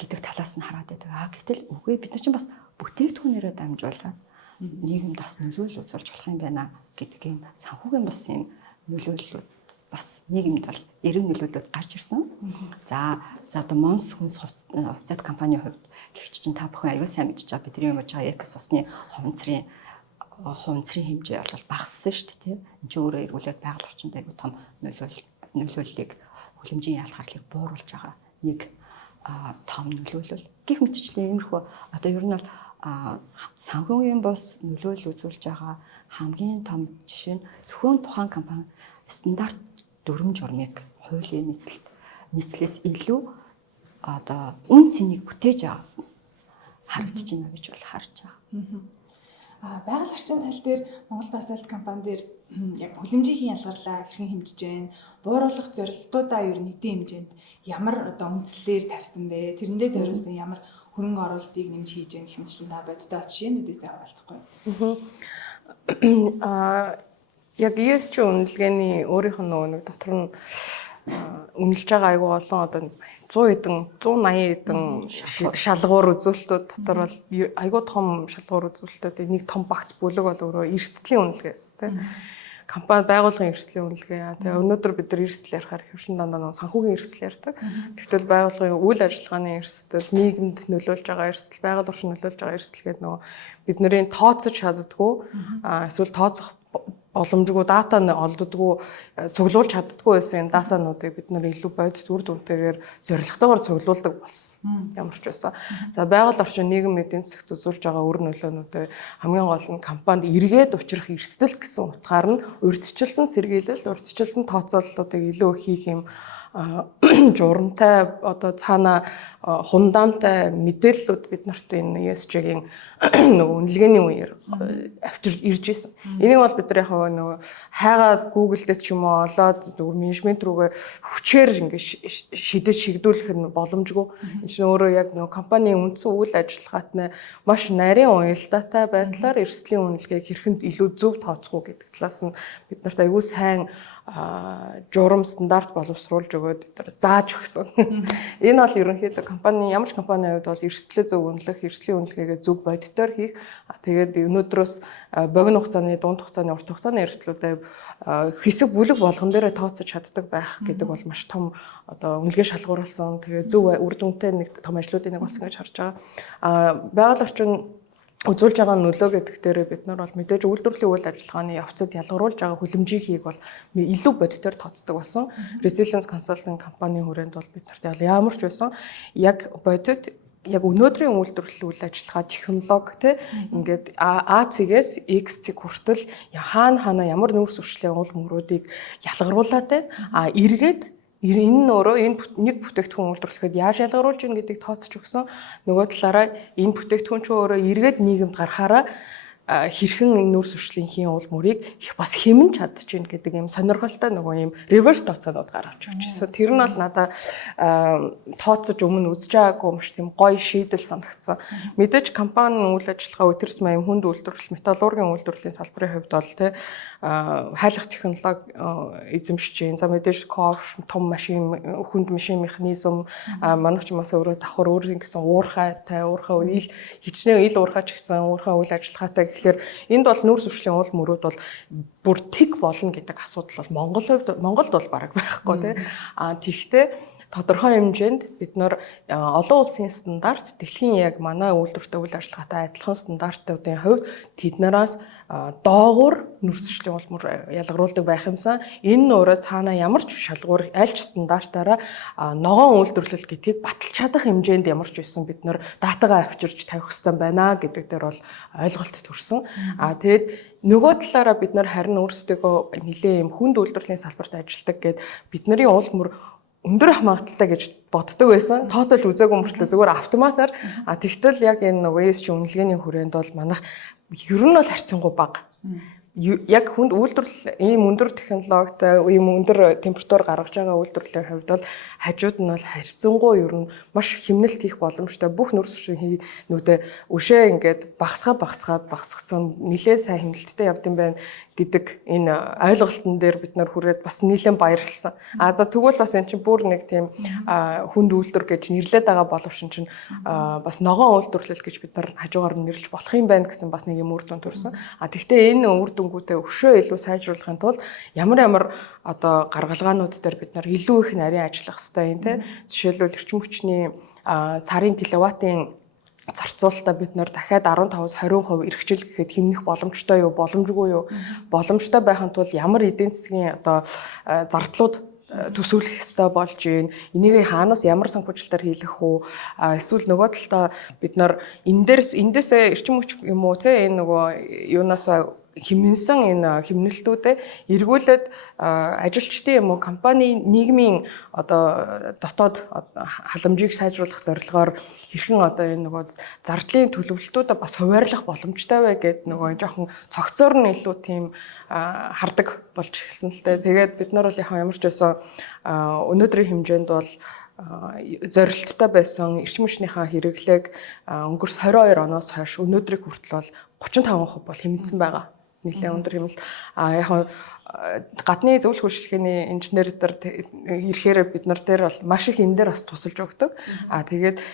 гэдэг талаас нь хараад байдаг. Гэтэл үгүй бид нар чинь бас бүтээгдэхүүнээрээ дамжуулаад нийгэмд бас нөлөөлөл үзүүлж болох юм байна гэдэг юм санхүүгийн бас юм нөлөөллүүд бас нийгэмд бол эрүүл нөлөөллүүд гарч ирсэн. За одоо Монс хүнс хувьцаат компанийн хувьд гихч чинь та бүхэн аюул сайн мэдж байгаа бидний юмж байгаа экс усны хувцрын хэмжээ бол багассан шүү дээ тийм. Энд чинь өөрөө эргүүлээд байгаль орчинд аюул том нөлөөллийг хөлөмжийн ялгарлыг бууруулж байгаа нэг том нөлөөлөл. Гэх мэтчлэн иймэрхүү одоо ер нь бол санхүүгийн бос нөлөөлөл үзүүлж байгаа хамгийн том жишээ нь зөвхөн тухайн компани стандарт дүрм журмыг хуулийн нийцлээс илүү одоо үн цэнийг бүтээж харагдаж байна гэж бол харж байгаа. Байгаль орчин тал дээр Монгол Басалт компани дээр яг хөлөмжийн ялгарлаа хэрхэн хэмжиж байна? Бууруулах зорилтуудаа ер нь эдийн хэмжээнд ямар одоо үндслээр тавьсан бэ? Тэрэндээ зориулсан ямар хөрөнгө оруулалтыг нэмж хийж байгаа гэх мэтчлэн та боддоос жишээнүүдээс хаваалцахгүй. Яг ESG үнэлгээний өөрийнх нь нөгөө нэг дотор нь үнэлж байгаа айгүй олон одоо 180 хэдэн шалгуур үзүүлэлтүүд дотор бол айгүй том шалгуур үзүүлэлтүүд нэг том багц бүлэг бол өөрөө эрсдлийн үнэлгээс тийм компани байгууллагын эрсдлийн үнэлгээ. Тэгээ өнөөдөр бид нар эрсдэл ярихаар хөвшин дандаа нэг санхүүгийн эрсдэл ярьдаг. Тэгтэл байгууллагын үйл ажиллагааны эрсдэл, нийгэмд нөлөөлж байгаа эрсдэл, байгаль орчин нөлөөлж байгаа эрсдэл гэдэг нөгөө бидний тооцож чаддгүй эсвэл тооцох боломжгүй дата нь олддоггүй цуглуулж чаддгүй байсан энэ датануудыг бид нар илүү бодит үр дүнтэйгээр зорилготойгоор цуглуулдаг болсон. Ямар ч байсан. За байгаль орчин нийгэм эдийн засагт үзүүлж байгаа үр нөлөөнүүдээ хамгийн гол нь компанид эргээд учрах эрсдэл гэсэн утгаар нь урьдчилсан сэргийлэл, урьдчилсан тооцооллуудыг илүү хийх юм журамтай одоо цаана хундаамтай мэдээллүүд бид нарт энэ ESG-ийн нөгөө үнэлгээний үеэр авчирж ирж байсан. Энийг бол бид нар яг нөгөө хайгаад Google дээр ч юм уу олоод зөвхөн менежмент рүүгээ хүчээр ингээд шидэж шигдүүлэх нь боломжгүй. Энэ чинь өөрөө яг нөгөө компанийн үндсэн үйл ажиллагаат нь маш нарийн уялдаатай байдлаар эрсдлийн үнэлгээг хэрхэнд илүү зөв тооцох уу гэдэг талаас нь бид нарт аягүй сайн журам стандарт боловсруулж өгөөд зааж өгсөн. Энэ бол ерөнхийдөө компани ямар ч компанийн хувьд бол эрсдлээ зөв үнэлэх, эрсдлийн үнэлгээгээ зөв бодитоор хийх. Тэгээд өнөөдрөөс богино хугацааны, дунд хугацааны, урт хугацааны эрсдлүүдээ хэсэг бүлэг болгон дээрээ тооцож чаддаг байх гэдэг бол маш том одоо үнэлгээ шалгуурласан. Тэгээд зөв үр дүнтэй нэг том ажлуудын нэг болсон гэж харж байгаа. Байгаль орчин үзүүлж байгаа нөлөө гэдэг дээр бид нар бол мэдээж үйлдвэрлэлийн үйл ажиллагааны явцад ялгаруулж байгаа хөлөмжийнхийг бол илүү бодитоор тооцдог болсон. Resilience Consulting компанийн хүрээнд бол бид нарт ямар ч байсан яг бодит яг өнөөдрийн үйлдвэрлэлийн үйл ажиллагаа технологи те ингээд А цэгээс X цэг хүртэл хаана ямар нүүрс өвчлөлийн уул мөрүүдийг ялгаруулад байна. Эргээд энэ нь өөрөө энэ нэг бүтээгдэхүүн үйлдвэрлэхэд яаж ялгаруулж ийн гэдгийг тооцож өгсөн. Нөгөө талаараа энэ бүтээгдэхүүн ч өөрөө эргээд нийгэмд гарахаараа хэрхэн нүүрс өвчлөлийн уул мөрийг бас хэмнэн чадчихээн гэдэг юм сонирхолтой нөгөө юм реверс тооцоонууд гаргаж өгчээсэн. Тэр нь бол надад тооцож өмнө үзэж байгаагүй маш тийм гоё шийдэл санагдсан. Мэдээж компанийн үйл ажиллагаа өдөрс маяг хүнд үйлдвэрлэл, металлургийн үйлдвэрлэлийн салбарын хувьд бол тий хайлах технологи эзэмшиж байна. За мэдээж коф том машин, хүнд машин механизм манайч бас өөрөө давхар өөрийн гэсэн уурхай ил хичнээн ил уурхай ч гэсэн уурхай үйл ажиллагаатай. Тэгэхээр энд бол нүүрс өвчлөлийн уул мөрүүд бол бүр тэг болно гэдэг асуудал бол Монголд бол бараг байхгүй тий. Тэгвэл тодорхой хэмжээнд бид нар олон улсын стандарт, дэлхийн яг манай үйлдвэртэй үйл ажиллагаатай адилхан стандартуудын хувьд тэднээс доогуур нүүрс өвчлөлийн уул мөр ялгаруулдаг байх юмсан. Энэ нь өөрөө цаана ямар ч шалгуур аль ч стандартаараа ногоон үйлдвэрлэл гэдгийг баталж чадах хэмжээнд ямар ч байсан бид нар датагаа авчирч тавих хэрэгтэй байна гэдэг дээр бол ойлголт төрсөн. Тэгээд нөгөө талаараа бид нар харин өөрсдөө нэлээ юм хүнд үйлдвэрлэлийн салбарт ажилладаг гэд бидний уул мөр өндөр хамгаалалттай гэж боддог байсан. Тооцоолж үзээгүй мөртлөө зүгээр автоматар. Тэгтэл яг энэ нөгөө ESG үнэлгээний хүрээнд бол манайх ер нь бол харьцангуй бага. яг хүнд үйлдвэрлэл ийм өндөр технологитой, ийм өндөр температур гаргаж байгаа үйлдвэрлэлийн хувьд бол хажууд нь бол харьцангуй ер нь маш хэмнэлт хийх боломжтой. Бүх нүүрс нүүдээ өшөө ингээд багсгацсан нэлээд сайн хэмнэлттэй явд юм байна гэдэг энэ ойлголтын дээр бид нар хүрээд бас нэлээд баярлсан. За тэгвэл бас эн чинь бүр нэг тийм хүнд үйлдвэр гэж нэрлээд байгаа боловч чинь бас ногоон үйлдвэрлэл гэж бид нар хажуугаар нь нэрлэж болох юм байна гэсэн бас нэг юм үр дүн төрсөн. Тэгтээ энэ үр дүнгуудээ өшөө илүү сайжруулахын тулд ямар одоо гаргалгаанууд дээр бид нар илүү их нарийн ажиллах хэрэгтэй юм те. Жишээлбэл эрчим хүчний сарын киловаттын зарцуулалтаа бид нэр дахиад 15-20% эрхжил гэхэд хэмнэх боломжтой юу, боломжгүй юу? Боломжтой байхын тулд ямар эдийн засгийн одоо зардлууд төсөөлөх ёстой болж байна. Энийг хаанаас ямар санхүүжилтээр хийлгэх үү? Эсвэл нөгөө талдаа бид нар эндээсээ эрчим хүч юм уу те энэ нөгөө юунаас хэмнсэн энэ хэмнэлтүүдэд эргүүлээд ажилчдын юм уу компани нийгмийн одоо дотоод халамжийг сайжруулах зорилгоор хэрхэн одоо энэ нөгөө зардлын төлөвлөлтүүдэд бас хуваарлах боломжтой бай гэд нөгөө жоохон цогцоор нь илүү тийм хардаг болж эхэлсэн л дээ. Тэгээд бид нар бол яг ямар ч байсан өнөөдрийн хэмжээнд бол зорилттой байсан эрчим хүчнийхээ хэрэглээг өнгөрс 22 оноос хойш өнөөдрийг хүртэл бол 35% бол хэмнэсэн байгаа. Нэлээд өндөр хэмнэлт. Яг гадны зөвлөх үйлчлэгээний инженерээр ирэхээр бид нар дээр бол маш их энэ дээр бас тусалж өгдөг. Тэгээд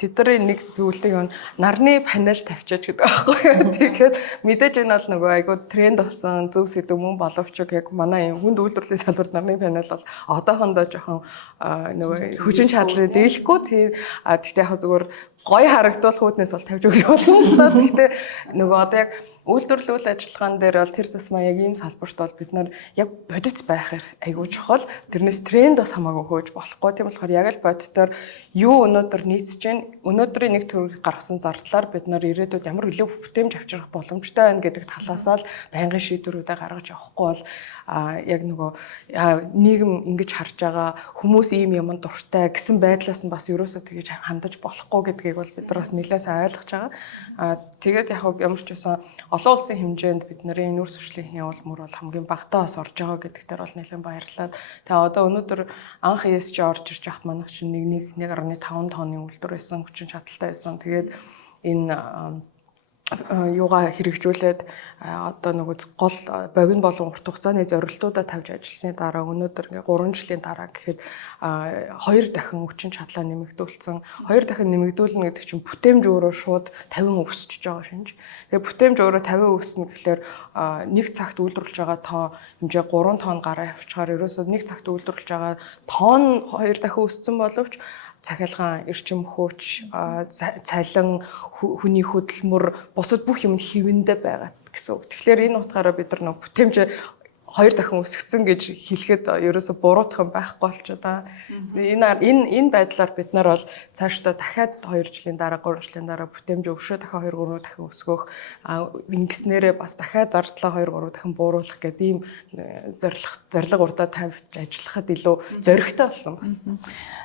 тэдний нэг зөвлөдөг юм нарны панел тавьчаач гэдэг байхгүй юу. Тэгээд мэдээж энэ бол нөгөө айгуу тренд болсон зөв сэдв мөн боловч яг манай хүнд үйлдвэрлэлийн салбарт нарны панел бол одоохондоо жоохон нөгөө хүчин чадлыг дийлэхгүй. Тэгтээ яг зүгээр гоё харагдвал хүүднээс бол тавьж өгөх болно л доо. Тэгтээ нөгөө одоо яг үйлдвэрлэл ажиллагаан дээр бол тэр засмаа яг ийм салбарт бол бид нар яг бодит байхаар айгүй чухал. Тэрнээс тренд бас хамаагүй хөөж болохгүй. Тийм болохоор яг л бодитоор юу өнөөдөр нийцж байна. Өнөөдрийн нэг төр гаргасан зардлаар бид нар ирээдүйд ямар илүү бүтээмж авчрах боломжтой байна гэдэг талаас л байнгын шийдвэрүүдээ гаргаж явахгүй бол яг нөгөө нийгэм ингэж харж байгаа хүмүүс ийм юмд дуртай гэсэн байдлаас нь бас ерөөсөө тэгж хандаж болохгүй гэдгийг бол бид нар бас нэлээд сайн ойлгож байгаа. Тэгээд яг ямар ч байсан олон улсын хэмжээнд бидний нүүрс хүчлийн явуул мөр бол хамгийн багтаа бас орж байгаа гэдэгтэр бол нэлээд баярлалаа. Тэгээ одоо өнөөдөр анх ESG орж ирж яхад манайх чинь 1.5 тонны үйлдвэр байсан, хүчин чадалтай байсан. Тэгээд энэ юугаа хэрэгжүүлээд одоо нөгөө гол богино болон урт хугацааны зорилтуудаа тавьж ажилласны дараа өнөөдөр ингээ 3 жилийн дараа гэхэд 2 дахин хүчин чадлаа нэмэгдүүлсэн. 2 дахин нэмэгдүүлнэ гэдэг чинь бүтээмж өөрөө шууд 50% өсөж байгаа шинж. Тэгээ бүтээмж өөрөө 50% өснө гэхлээр нэг цагт үйлдвэрлэж байгаа тоо хэмжээ 3 тонн гараа явчихаар ерөөсөө нэг цагт үйлдвэрлэж байгаа тонн 2 дахин өссөн боловч цахилгаан, эрчим хүч, цалин, хүний хөдөлмөр, бусад бүх юм хэвэндэ байгаа гэсэн үг. Тэгэхээр энэ утгаараа бид нар нэг бүтээмж 2 дахин өсгсөн гэж хэлэхэд ерөөсө буруутах юм байхгүй болчихоо да. Энэ байдлаар бид нар бол цаашдаа дахиад 2 жилийн дараа 3 жилийн дараа бүтээмж өвшөө дахиад 2-3 дахин өсгөх ингэснээрээ бас дахиад зардлаа 2-3 дахин бууруулах гэдэг ийм зорилго урдаа тавьж ажиллахад илүү зоригтой болсон бас.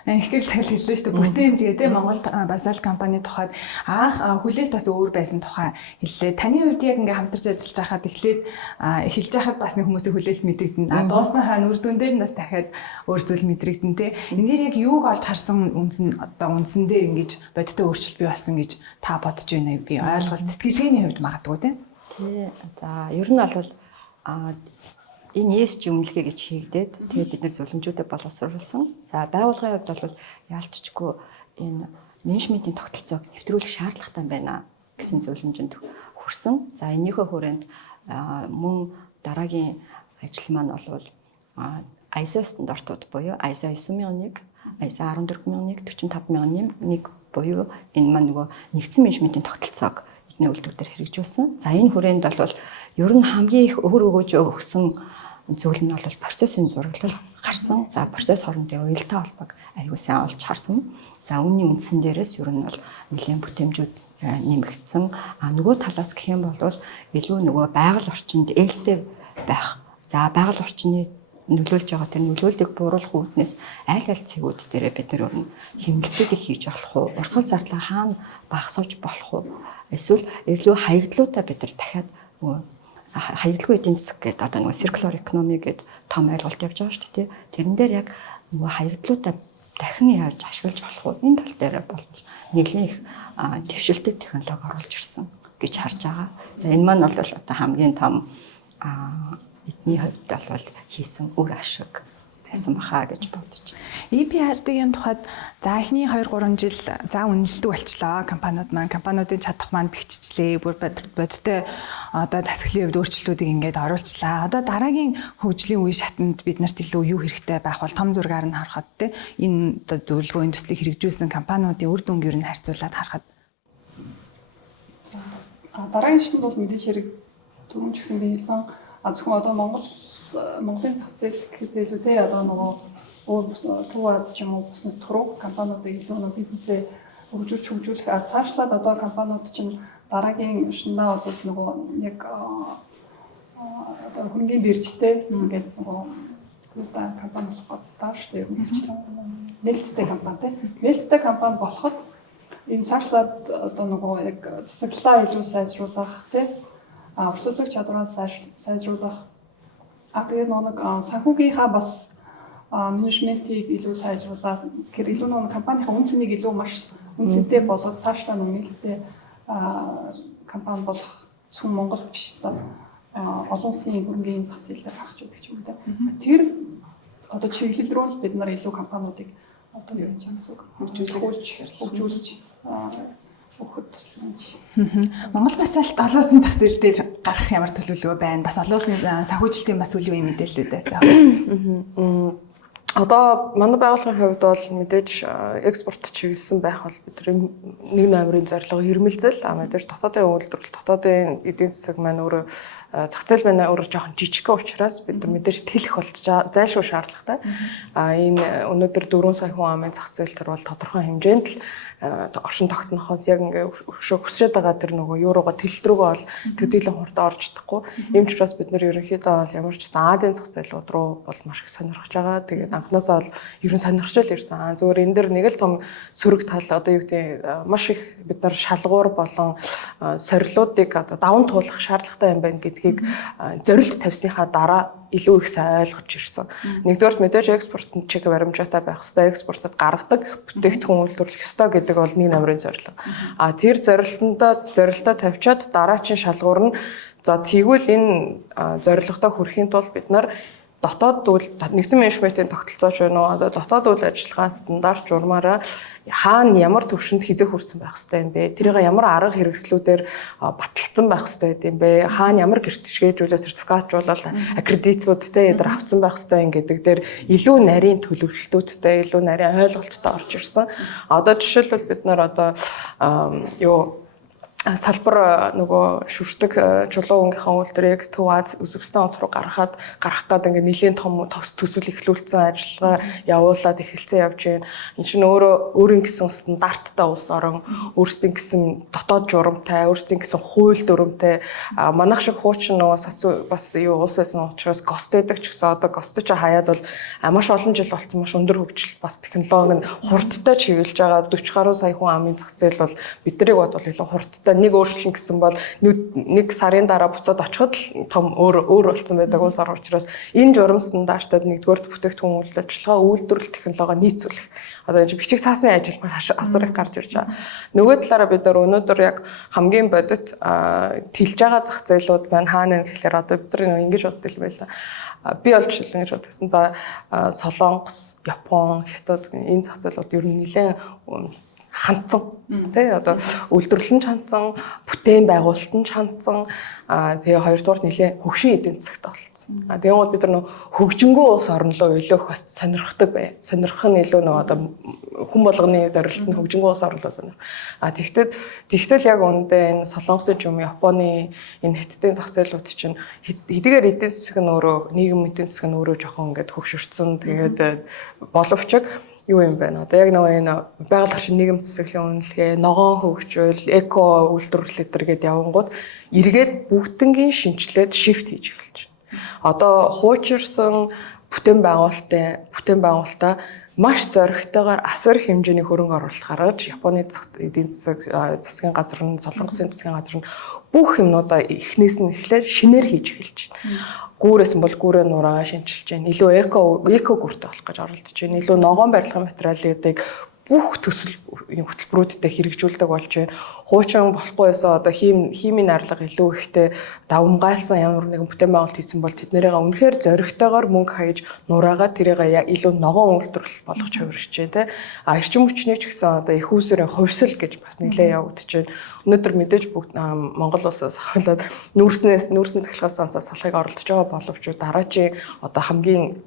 Ихгэл цагт хэллээ шүү дээ. Бүтээмж гэдэг Монгол Basalt компани тухайд анх хүлээлт бас өөр байсан тухай хэллээ. Таны хувьд яг ингээм хамтарч ажиллаж байхад эхлээд эхэлж байхад бас нэг хүмүүсийн хүлээлт мэдэгдэн. Дууссан хаана үр дүн дээр нас дахиад өөр зүйл мэдрэгдэн те. Энэ дээр яг юуг олж харсан үндсэн дээр ингэж бодиттой өөрчлөлт бий болсон гэж та бодож байна юу гэж ойлголт сэтгэлгээний хувьд магадгүй те. Тий. За ер нь бол энэ ESG үнэлгээ гэж хийгдээд тэгээд бид нэр зөвлөмжүүдэд боловсруулсан. За байгууллагын хувьд бол яалтчгүй энэ менежментийн тогтолцоог нэвтрүүлэх шаардлагатай байна гэсэн зөвлөмжөнд хүрсэн. За энэхээ хүрээнд мөн дараагийн ажил маань бол ISO стандартууд буюу ISO 9001, ISO 14001, 45001 буюу энэ маань нөгөө нэгдсэн менежментийн тогтолцоог эдний үйлдвэр дээр хэрэгжүүлсэн. За энэ хүрээнд бол ер нь хамгийн их өгөөж өгсөн зүйл нь бол процессын зураглал гарсан. За процесс хоорондын уялдаа холбоог аюул сайн олж харсан. За үүний үндсэн дээрээс ер нь бол нэлээд бүтээмжүүд нэмэгдсэн. Нөгөө талаас гэх юм бол илүү нөгөө байгаль орчинд ээлтэй байх. За байгаль орчны нөлөөлж байгаа тэр нөлөөллийг бууруулах үүднээс аль цэгүүд дээрээ бид нар өрнө хэмнэлтүүдийг хийж болох уу? Урсгал зарлага хаана багасгаж болох уу? Эсвэл илүү хаягдлуудаа бид нар дахиад хаягдлагүй эдийн засаг гэдэг одоо нөгөө circular economy гэдэг том ойлголт явж байгаа шүү дээ. Тэрэн дээр яг нөгөө хаягдлуудаа дахин яаж ашиглаж болох вэ? Энэ тал дээр бол нэлээд их дэвшилтэд технологи оруулж ирсэн гэж харж байгаа. За энэ маань бол одоо хамгийн том эдний хувьд бол хийсэн үр ашиг байсан баха гэж бодож байна. EBRD-ийн тухайд за эхний 2-3 жил за үнэлдэг болчлоо. Компаниудын чадах маань бэхжижлээ. Бүр бодтой одоо засаглалын хувьд өөрчлөлтүүдийг ингээд оруулчлаа. Одоо дараагийн хөгжлийн үе шатанд бид нарт илүү юу хэрэгтэй байх бол том зургаар нь харахад те энэ одоо зөвлөгөө индустрийг хэрэгжүүлсэн компаниудын үр дүнг ер нь харьцуулаад харахад дараагийн шатнд бол мэдээж хэрэг түрүүн ч гэсэн би хэлсэн зөвхөн одоо Монголын зах зээл гэхээс илүү те одоо нөгөө Төв Аз ч юм уу бус нутруу компаниудыг илүү нөгөө бизнесээ хөгжүүлэх цаашлаад одоо компаниуд чинь дараагийн шатндаа бол нөгөө яг одоо хөрөнгөний биржтэй ингээд нөгөө компани болох гэдэг шүү дээ. Нээлттэй компани те. Нээлттэй компани болоход энэ цаашлаад одоо нөгөө яг засаглалаа илүү сайжруулах те өрсөлдөх чадвараа сайжруулах тэгээд нэг санхүүгийнхаа бас менежментийг илүү сайжруулаад гэр илүү нэг компанийн үнцнийг илүү маш үнцэнтэй болгоод цаашдаа нээлттэй компани болох зөвхөн Монгол биш олон улсын хөрөнгөний зах зээлээр гарч үүдэг ч юм уу. Тэр одоо чиглэл рүү л бид нар илүү компаниудыг одоо юу гэж хэлсэн үг хөгжүүлж өгөхөд тусламж. Монгол басалт олон улсын зах зээл дээр гарах ямар төлөвлөгөө байна? Бас олон улсын санхүүжилтийн бас үйл үе мэдээлэлүүдээс авах. Одоо манай байгууллагын хувьд бол мэдээж экспорт чиглэсэн байх бол бидний нэг номерын зорилго хэрмэлзэл мэдээж дотоодын үйлдвэрлэл дотоодын эдийн засаг маань өөрөө зах зээл маань өөрөө жоохон жижиг учраас бид нар мэдээж тэлэх болж зайлшгүй шаардлагатай. Энэ өнөөдөр 4 сая хүн амын зах зээл төр бол тодорхой хэмжээнд л оршин тогтнохоос яг ингээ хүсэж байгаа тэр нөгөө еврогоо тэлэлт рүүгээ бол төдийлөн хурд орж чадахгүй. Ийм ч учраас бид нар ерөнхийдөө бол ямар ч гэсэн Азийн зах зээлүүд рүү бол маш их сонирхож байгаа. Тэгээд анхнаасаа бол ерөн сонирхож л ирсэн. Зүгээр энэ дэр нэг л том сөрөг тал одоо юу гэдэг маш их бид нар шалгуур болон сорилуудыг одоо даван туулах шаардлагатай юм байна гэдгийг зорилт тавьсныхаа дараа илүү их сайн ойлгож ирсэн. Нэгдүгээр мэдээж экспорт чиг баримжаатай байх ёстой, экспортод гаргадаг бүтээгдэхүүн үйлдвэрлэх ёстой гэдэг бол нэг намрын зорилго. Тэр зорилтоо тавьчаад дараачийн шалгуур нь за тэгвэл энэ зорилготой хүрэхийн тулд бид нар дотоод нэгдсэн менежментийн тогтолцооч байна уу? Одоо дотоод үйл ажиллагаа стандарт журмаараа хаана ямар төвшөнд хизээ хүрсэн байх ёстой юм бэ? Тэрийг ямар арга хэрэгслүүдээр баталсан байх ёстой юм бэ? Хаана ямар гэрчилгээжүүлээ сертификатжуулаад аккредитцүүдтэй эдэр авсан байх ёстой юм гэдэг дээр илүү нарийн төлөвлөлтүүдтэй, илүү нарийн ойлголттой орж ирсэн. Одоо жишээлбэл бид нар одоо салбар нөгөө шүршдэг чулуу өнгийнхаа үйлдвэрийг Төв Аз Үзбекистан улс руу гаргах гээд ингээ нэлийн том төсөл эхлүүлсэн ажиллагаа явуулаад эхэлсэн явж байна. Энэ чинь өөрийн гэсэн стандарттай улс орон, өөрсдийн гэсэн дотоод журамтай, өөрсдийн гэсэн хууль дүрмтэй манайх шиг хуучин нөгөө бас улсаас нь учраас ГОСТ байдаг ч гэсэн одоо ГОСТ ч хаяад бол маш олон жил болсон маш өндөр хөгжил бас технологи нь хурдтай чиглэж байгаа 40 гаруй сая хүн амын зах зээл бол биднийг бодвол илүү хурдтай нэг өөрчлөн гэсэн бол нэг сарын дараа буцаад очиход л том өөр болсон байдаг улс ор учраас энэ журам стандартад нэгдүгээр бүтээгдэхүүн үйл ажиллагаа үйлдвэрлэл технологи нийцүүлэх одоо энэ бичиг саасны ажил асар их гарч ирж байгаа. Нөгөө талаараа бид нар өнөөдөр яг хамгийн бодит тэлж байгаа зах зээлүүд байна хаана гэхэлэр одоо бид нар ингэж боддог юм байл та. Би бол жишээл ингэж бодсон. За Солонгос, Япон, Хятад энэ зах зээлүүд ер нь нэлээд хандсан тий одоо үйлдвэрлэл нь хандсан, бүтээн байгуулалт нь хандсан. Тэгээ хоёрдугаар нэлээ хөгшин эдийн засагт болцсон. Тэгвэл бид нар хөгжингөө улс орн руу өөлөх бас сонирхдаг бай. Сонирхох нь илүү одоо хүн болгоны зорилт нь хөгжингөө улс орн руу сонирх. Тэгтэл яг үндэ энэ Солонгосын ч юм Японы энэ хятадын зах зээлүүд чинь хэдийгээр эдийн засаг нь өөрөө нийгэм эдийн засаг нь өөрөө жоохон ингээд хөгшөрсөн. Тэгээд боловч юу юм бэ? Одоо яг нөгөө энэ байгууллагын нийгэм засаглалын үнэлгээ, ногоон хөгжил, эко үйлдвэрлэл гэдэргээд явангууд эргээд бүгднгийн шинжилээд шифт хийж эхэлж байна. Одоо хуучирсан бүтээн байгуулалтаа маш зоригтойгоор асар хэмжээний хөрөнгө оруулалт гаргаж Японы эдийн засгийн газар нь Солонгосын засгийн газар нь бүх юмнуудаа эхнээс нь эхлээд шинээр хийж эхэлж байна. Гүүрээс нь бол гүүрээ нураагаа шинчилж байна. Илүү эко гүртэй болох гэж оролдож байна. Илүү ногоон барилгын материалуудыг бүх төсөл хөтөлбөрүүдтэй хэрэгжүүлдэг болж байна. Хуучин болохгүй байсан одоо химийн арилга илүү ихтэй давмгайлсан ямар нэгэн бүтээн байгуулалт хийсэн бол тэднэрээ үнэхээр зоригтойгоор мөнгө хаяж нураагаад тэрийг илүү ногоон үйлдвэрлэл болгож хувирч байна. Эрчим хүчний ч гэсэн одоо их үүсвэрийн хувьсэл гэж бас нэлээд явагдаж байна. Өнөөдөр мэдээж бүгд Монгол улсаас хавлаад нүүрсэн цахилгаан станцаас салхыг оруулж байгаа боловч дараачийн одоо хамгийн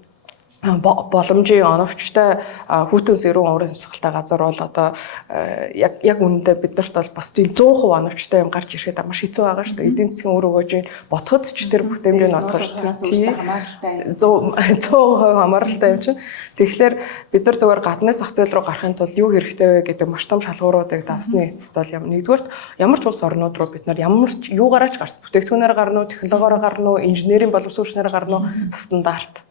боломжийн оновчтой хүүтэн сэрүүн уран амьсгалтай газар бол одоо яг үнэндээ биднэрт бол бас тийм 100% оновчтой юм гарч ирэхэд маш хэцүү байгаа шүү дээ. Эдийн засгийн үр өгөөж ботход ч тэр бүтээмжийг нотгож 100% хамааралтай юм чинь. Тэгэхээр бид нар зөвхөн гадны зах зээл рүү гарахын тулд юу хэрэгтэй вэ гэдэг маш том шалгууруудыг давсны эцэст бол нэгдүгээрт ямар ч улс орнууд руу бид нар ямар ч юугаараач гарсан бүтээгдэхүүнээр гарна уу, технологиороо гарна уу, инженерийн боловсруучнаар гарна уу стандарт.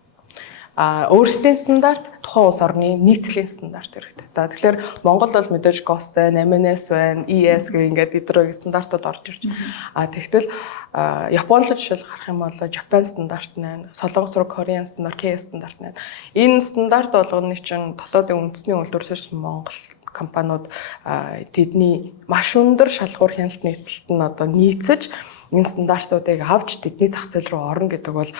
Өөрсдийн стандарт, тухайн улс орны нийцлийн стандарт хэрэгтэй. Тэгэхээр Монгол бол мэдээж GOST байна, MNS байна, ES гэх ингээд эдрэг стандартууд орж ирж байна. Тэгтэл Японд л жишээл гарах юм бол Japan стандарт байна, Солонгос руу Korean стандарт, KS стандарт байна. Энэ стандарт болгоны чинь дотоодын үндэсний үйлдвэрлэгч Монгол компаниуд тэдний маш өндөр шалгуур хяналт нийцэлт нь одоо нийцэж энэ стандартуудыг авч тэдний зах зээл рүү орно гэдэг бол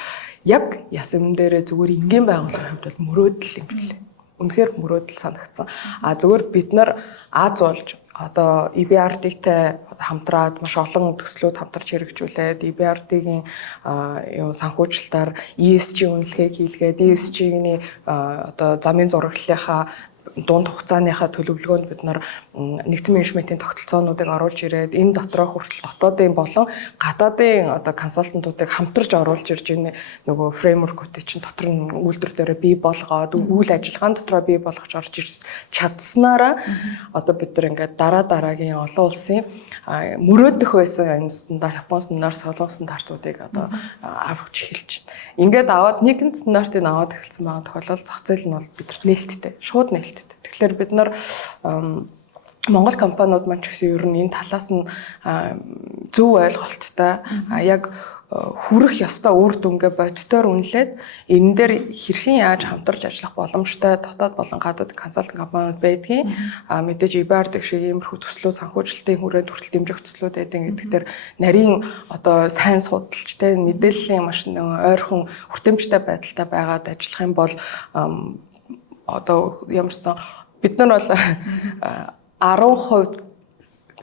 яг ясам дээрээ зүгээр энгийн байгууллагын хувьд бол мөрөөдөл юм билээ. Үнэхээр мөрөөдөл санагдсан. Зүгээр бид нар Аз болж одоо EBRD-тэй хамтраад маш олон төслүүд хамтарч хэрэгжүүлээд EBRD-гийн санхүүжилтаар ESG үнэлгээг хийлгээд ESG-ний одоо замын зураглалынхаа дунд хугацааныхаа төлөвлөгөөнд бид нар нэгдсэн менежментийн тогтолцоонуудыг оруулж ирээд энэ дотроо хүртэл дотоодын болон гадаадын одоо консалтантуудыг хамтарч оруулж ирж энэ нөгөө фреймворкуудыг чинь дотор нь үйлдвэр дээрээ бий болгоод үйл ажиллагаан дотроо бий болгож орж ирж чадсанараа одоо бид нар ингээд дараагийн олон улсын мөрөөдөх байсан энэ стандарт Япон стандарт, Солонгос стандартуудыг одоо авч эхэлж байна. Ингээд аваад нэгэн стандартыг аваад эхэлсэн байгаа тохиолдолд зах зээл нь бол бидэрт нээлттэй, шууд нээлттэй. Тэгэхээр бид нар Монгол компаниуд маань ч гэсэн ер нь энэ талаас нь зөв ойлголттой яг хүрэх ёстой үр дүнгээ бодитоор үнэлээд энэ дээр хэрхэн яаж хамтарч ажиллах боломжтой дотоод болон гадаад консалтинг компаниуд байдгийг мэдээж EBRD шиг иймэрхүү төслөө санхүүжилтийн хүрээнд хүртэл дэмжих төслүүд байдаг гэдэг дээр нарийн одоо сайн судалжтай мэдээллийн маш ойрхон хүртээмжтэй байдалтай байгаад ажиллах юм бол одоо ямарсан бид нар бол 10%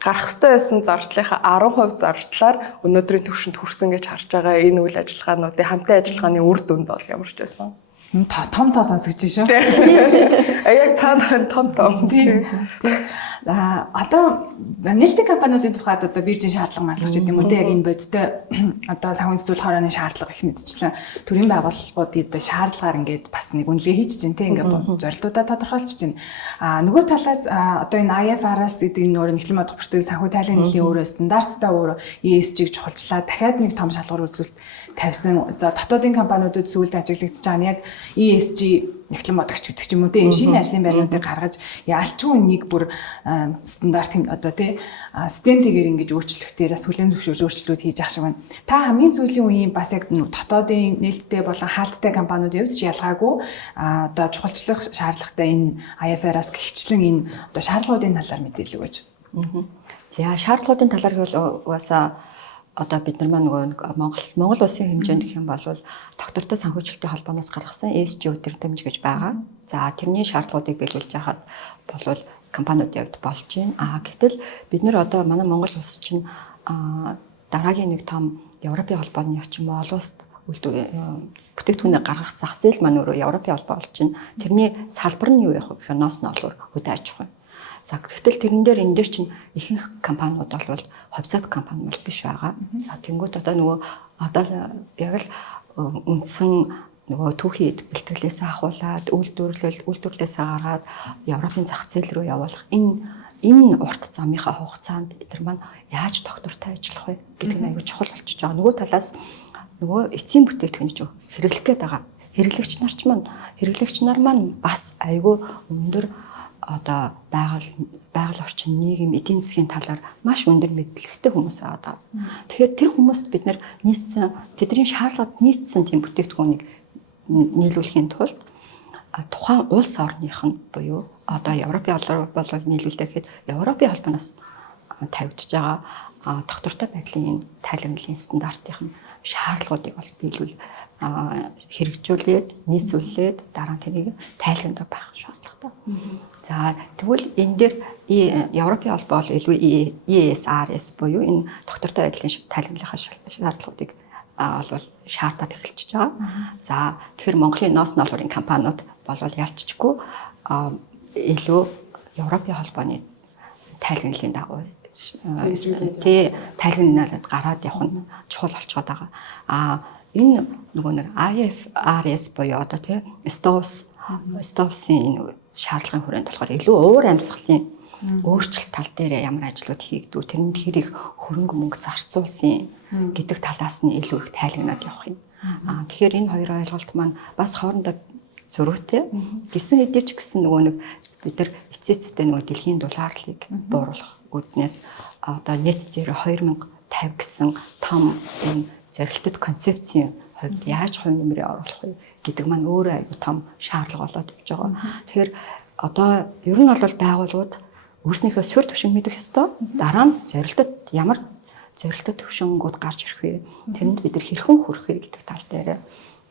гарах ёстой байсан зардлынхаа 10% зардлаар өнөөдрийн түвшинд хүрсэн гэж харж байгаа энэ үйл ажиллагаануудын хамтын ажиллагааны үр дүнд бол ямар ч байсан. Том сонсогч шүү. Яг цаана том. Тийм. Одоо нээлттэй компаниудын тухайд одоо биржийн шаардлага марлах гэдэг юм үү те яг энэ бодиттой одоо санхүү зөвлөх хорооны шаардлага их мэдчихлээ. Төрийн байгууллагуудад шаардлагаар ингээд бас нэг үнэлгээ хийж чинь те ингээд зорилтуудаа тодорхойлж чинь. Нөгөө талаас одоо энэ IFRS гэдэг энэ өөр нэгтлэн модох бүртгэл санхүү тайлан нэлийн өөрөө стандарттай өөрөө ESG-г чухалчлаа. Дахиад нэг том шалгуур үзүүлэлт тавьсан. За дотоодын компаниудад сүүлд ажиглагдаж байгаа нь яг ESG нэгтлэн модогч гэдэг ч юм уу те энэ шинэ ажлын байрнуудыг гаргаж ялчгүй нэг бүр стандарт одоо тий системтэйгээр ингэж өөрчлөлтөөр сүлэн зөвшөөрж өөрчлөлтүүд хийж ах шиг байна. Та хамгийн сүүлийн үеийн бас яг дотоодын нээлттэй болон хаалттай компаниудын хувьд ч ялгаагүй одоо чухалчлах шаардлагатай энэ IFRS гихчлэн энэ одоо шаардлагуудын талаар мэдээлэл өгөөч. За шаардлагуудын талаар гэвэл угаасаа одоо бид нар нөгөө Монгол улсын хэмжээнд гэх юм бол доктортой санхүүжилтийн холбооноос гаргасан ESG өдөртөмж гэж байгаа. За тэрний шаардлагуудыг биелүүлж байхад болвол компаниудын хувьд болж байна. Гэтэл бид нар одоо манай Монгол улс чинь дараагийн нэг том Европын холбооны орчин олон улсад бүтээгдэхүүнээ гаргах зах зээл маань өөрөө Европын холбоо болж байна. Тэрний салбар нь юу яг гэхээр ноос ноолоор хөдөө аж ахуй. За гэтэл тэрэн дээр энэ дээр чинь ихэнх компаниуд бол хувьцаат компани бол биш байгаа. За тэнгууд одоо нөгөө одоо яг л үндсэн нөгөө түүхий бэлтгэлээс ахуулаад үйлдвэрлэлээс гаргаад Европын зах зээл рүү явуулах энэ урт замынхаа хугацаанд тэр маань яаж доктортой ажиллах вэ гэдэг нь аягүй чухал болчихж байгаа. Нөгөө талаас нөгөө эцсийн бүтээгдэхүүн ч хэрэглэх гээд байгаа хэрэглэгч нар маань бас айгүй өндөр одоо байгаль орчин нийгэм эдийн засгийн талаар маш өндөр мэдлэгтэй хүмүүс байгаа. Тэгэхээр тэр хүмүүст бид нар нийцсэн тэдний шаардлагад нийцсэн тийм бүтээгдэхүүнийг нийлүүлэхийн тулд тухайн улс орных нь буюу одоо Европын холбоог нийлүүлэхэд Европын холбооноос тавьж байгаа доктортой байдлын тайлагналын стандартын шаардлагуудыг бол биелүүл хэрэгжүүлээд нийцүүлээд дараа нь тэрийг тайлагнаад байх шаардлагатай. За тэгвэл энэ дээр Европын холбоо бол илүү ESRS буюу энэ доктортой байдлын тайлагналынхаа шаардлагуудыг бол шаардаад эхэлчихэж байгаа. За тэгэхээр Монголын ноос ноолорын компаниуд болвол ялцчихгүй илүү Европын холбооны тайлагналын дагуу тайлагналаад гараад явах нь чухал болчиход байгаа. Энэ нөгөө нэг IFRS буюу одоо STOVS-ийн шаардлагын хүрээнд болохоор илүү уур амьсгалын өөрчлөлт тал дээр ямар ажлууд хийгдүү тэрэнд хэрэг хөрөнгө мөнгө зарцуулсан гэдэг талаас нь илүү их тайлагнаад явах юм. Тэгэхээр энэ хоёр ойлголт маань бас хоорондоо зөрүүтэй. Гисэн хэдий ч гэсэн нөгөө нэг бид нар эцээцтэй нөгөө дэлхийн дулаарлыг бууруулах үүднээс одоо net zero 2050 гэсэн том энэ зорилттой концепцийн хувьд яаж хувь нэмрээ оруулах вэ гэдэг маань өөрөө аюу том шаардлага болоод явж байгаа. Тэгэхээр одоо ер нь бол байгууллагууд өөрснийхөө суурь төвшинг мэдэх ёстой. Дараа нь зорилтод ямар зорилттой төвшингүүд гарч ирэх вэ? Тэрэнд бид нар хэрхэн хүрэх вэ гэдэг тал дээр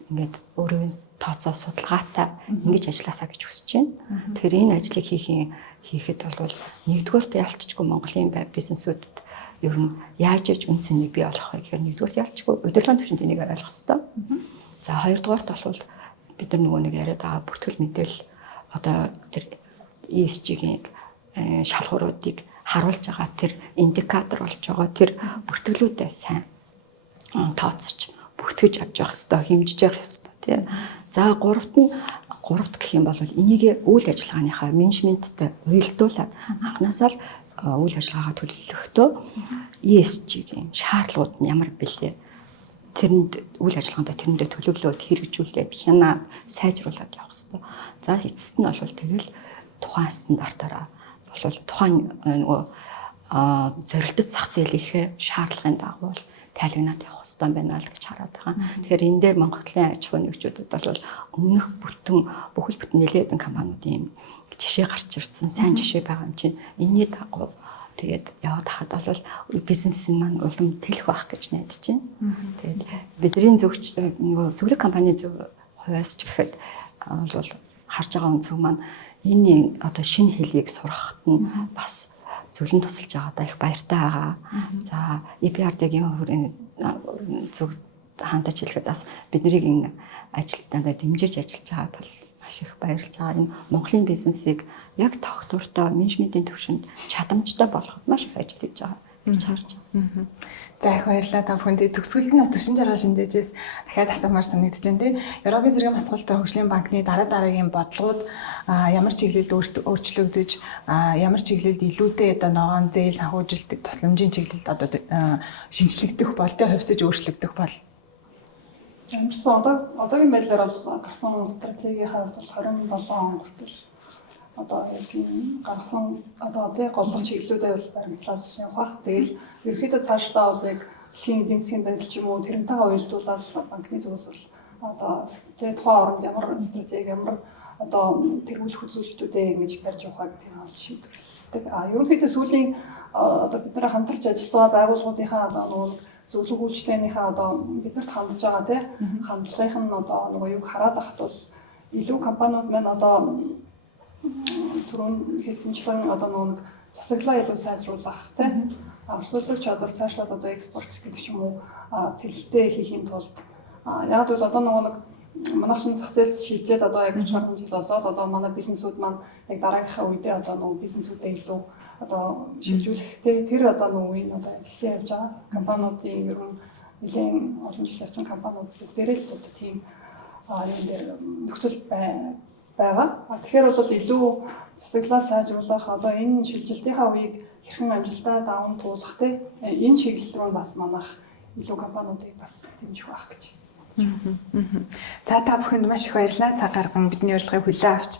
ингээд өөрөө тооцоо судалгаатай ингэж ажилласаа гэж хүсэж байна. Тэгэхээр энэ ажлыг хийхэд бол нэгдүгээрт ялцчихгүй Монголын бизнесүүдэд ер нь яаж үн цэнийг бий болгох вэ гэхээр нэгдүгээрт ялцчихгүй удирдлагын түвшинд энийг ойлгох хэрэгтэй. За хоёрдугаарт бол бид нар нөгөө нэг яриад байгаа бүртгэл мэдээлэл одоо тэр ESG-ийн шалгууруудыг харуулж байгаа тэр индикатор болж байгаа тэр бүртгэлүүдээ сайн тооцож бүртгэж авч явах хэрэгтэй, хэмжиж явах хэрэгтэй тийм. За гуравт гэх юм бол энийг үйл ажиллагааныхаа менежменттэй уялдуулаад анхнаасаа л үйл ажиллагаагаа төлөвлөхдөө ESG-ийн шаардлагууд нь ямар бэлээ тэрэнд үйл ажиллагаанд тэрэндээ төлөвлөлөөд хэрэгжүүлээд хянаад сайжруулад явах хэрэгтэй. За эцэст нь бол тэгэл тухайн стандартаараа бол тухайн нөгөө зорилттой зах зээлийнхээ шаардлагын дагуу тайлагнаад явах хэрэгтэй байна л гэж хараад байгаа. Тэгэхээр энэ дээр Монголын аж ахуйн нэгжүүдэд бол өмнөх бүхэл бүтэн нэлээдэн компаниудын жишээ гарч ирсэн, сайн жишээ байгаа юм чинь энэний дагуу тэгээд яваад хахад бол бизнесийн маань улам тэлэх байх гэж найдаж байна. Тэгээд бидний нөгөө зөвлөх компани хувьас ч гэхэд бол харж байгаа үнцэг маань энэ одоо шинэ хэлийг сурахад нь бас зөвлөн тусалж байгаадаа их баяртай байгаа. За EBRD-гийн зөв хандаж хэлэхэд бас биднийг энэ ажилтнаа дэмжиж ажиллаж байгаа тал маш их баярлж байгаа. Энэ Монголын бизнесийг яг тогтвортой менежментийн түвшинд чадамжтай болгоход маш их ажил хийж байгаа гэж харж байна. За их баярлалаа та бүхэнд. Төгсгөлд нь бас төвшин жаргал шинжээжээс дахиад асуумаар санагдаж байна тий. Европын зэргийн босголтой хөгжлийн банкны дараагийн бодлогууд ямар чиглэлд өөрчлөгдөж ямар чиглэлд илүүтэй одоо ногоон зээл санхүүжилт тусламжийн чиглэлд одоо шинжлэгдэх бол тэ хувьсаж өөрчлөгдөх бол Ямарсан одоогийн байдлаар бол гарсан стратегийн хувьд бол 27 он хүртэл одоо яг энэ гарсан одоо тий голлох чиглэлүүдээ бол баримтлал явах бах. Тэгэл ерөөхдөө цаашдаа бол яг дэлхийн эдийн засгийн байдал ч юм уу тэрнтэйгээ уялдуулаад банкны зүгээс бол одоо тий тухайн оронд ямар стратеги ямар одоо тэргүүлэх үзүүлэлтүүдээ ингэж барьж явахаа гэх юм шийдвэрлэдэг. Ерөнхийдөө сүүлийн одоо бид нар хамтарч ажиллаж байгаа байгууллагуудынхаа одоо нөгөө зөвлөх үйлчлэгээнийхээ одоо биднэрт хандж байгаа тий хандлагын нь одоо нөгөө юг хараад ахт бол илүү компаниуд маань одоо түрүүн хэлсэнчлэн одоо нэг засаглаа илүү сайжруулах тий авсуулгч чадвар цаашлаад одоо экспорт гэдэг ч юм уу тэлэлтэй хийхин тулд яг л одоо нэг манайх шин зах зээлд шилжээд одоо яг 30 жил болоод одоо манай бизнесүүд маань яг дараагийнхаа үедээ одоо нэг бизнесүүдээ илүү одоо шилжүүлэхтэй тэр одоо нэг үеийн одоо эхлэн явж байгаа компаниудын ер нь нэлийн олон жил явсан компаниуд бүгдээрээ л одоо тийм юм дээр нөхцөл байгаа. Тэгэхээр бол илүү засаглаа сайжруулах одоо энэ шилжилтийнхаа үеийг хэрхэн амжилттай даван туулах те энэ чиглэл рүү бас манайх илүү компаниудыг бас дэмжих байх гэж байна. За та бүхэнд маш их баярлалаа. Цаг гарган бидний урилгыг хүлээн авч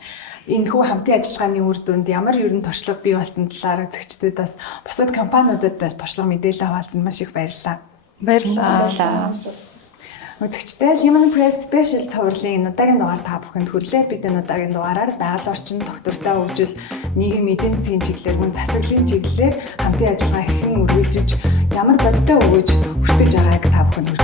энэхүү хамтын ажиллагааны үр дүнд ямар ерөн туршлага бий болсон талаар үзэгчдэд бас бусад компаниудад туршлага мэдээлэл хуваалцсанд маш их баярлалаа. Баярлалаа. Үзэгчдээ Human Press Special цувралын энэ удаагийн дугаар та бүхэнд хүрлээ. Бид энэ удаагийн дугаараар байгаль орчин, доктортой хөгжил, нийгмийн эдийн засгийн чиглэлээр, мөн засаглалын чиглэлээр хамтын ажиллагаа хэрхэн үргэлжиж ямар бодиттой өгөөж хүртэж байгааг та бүхэнд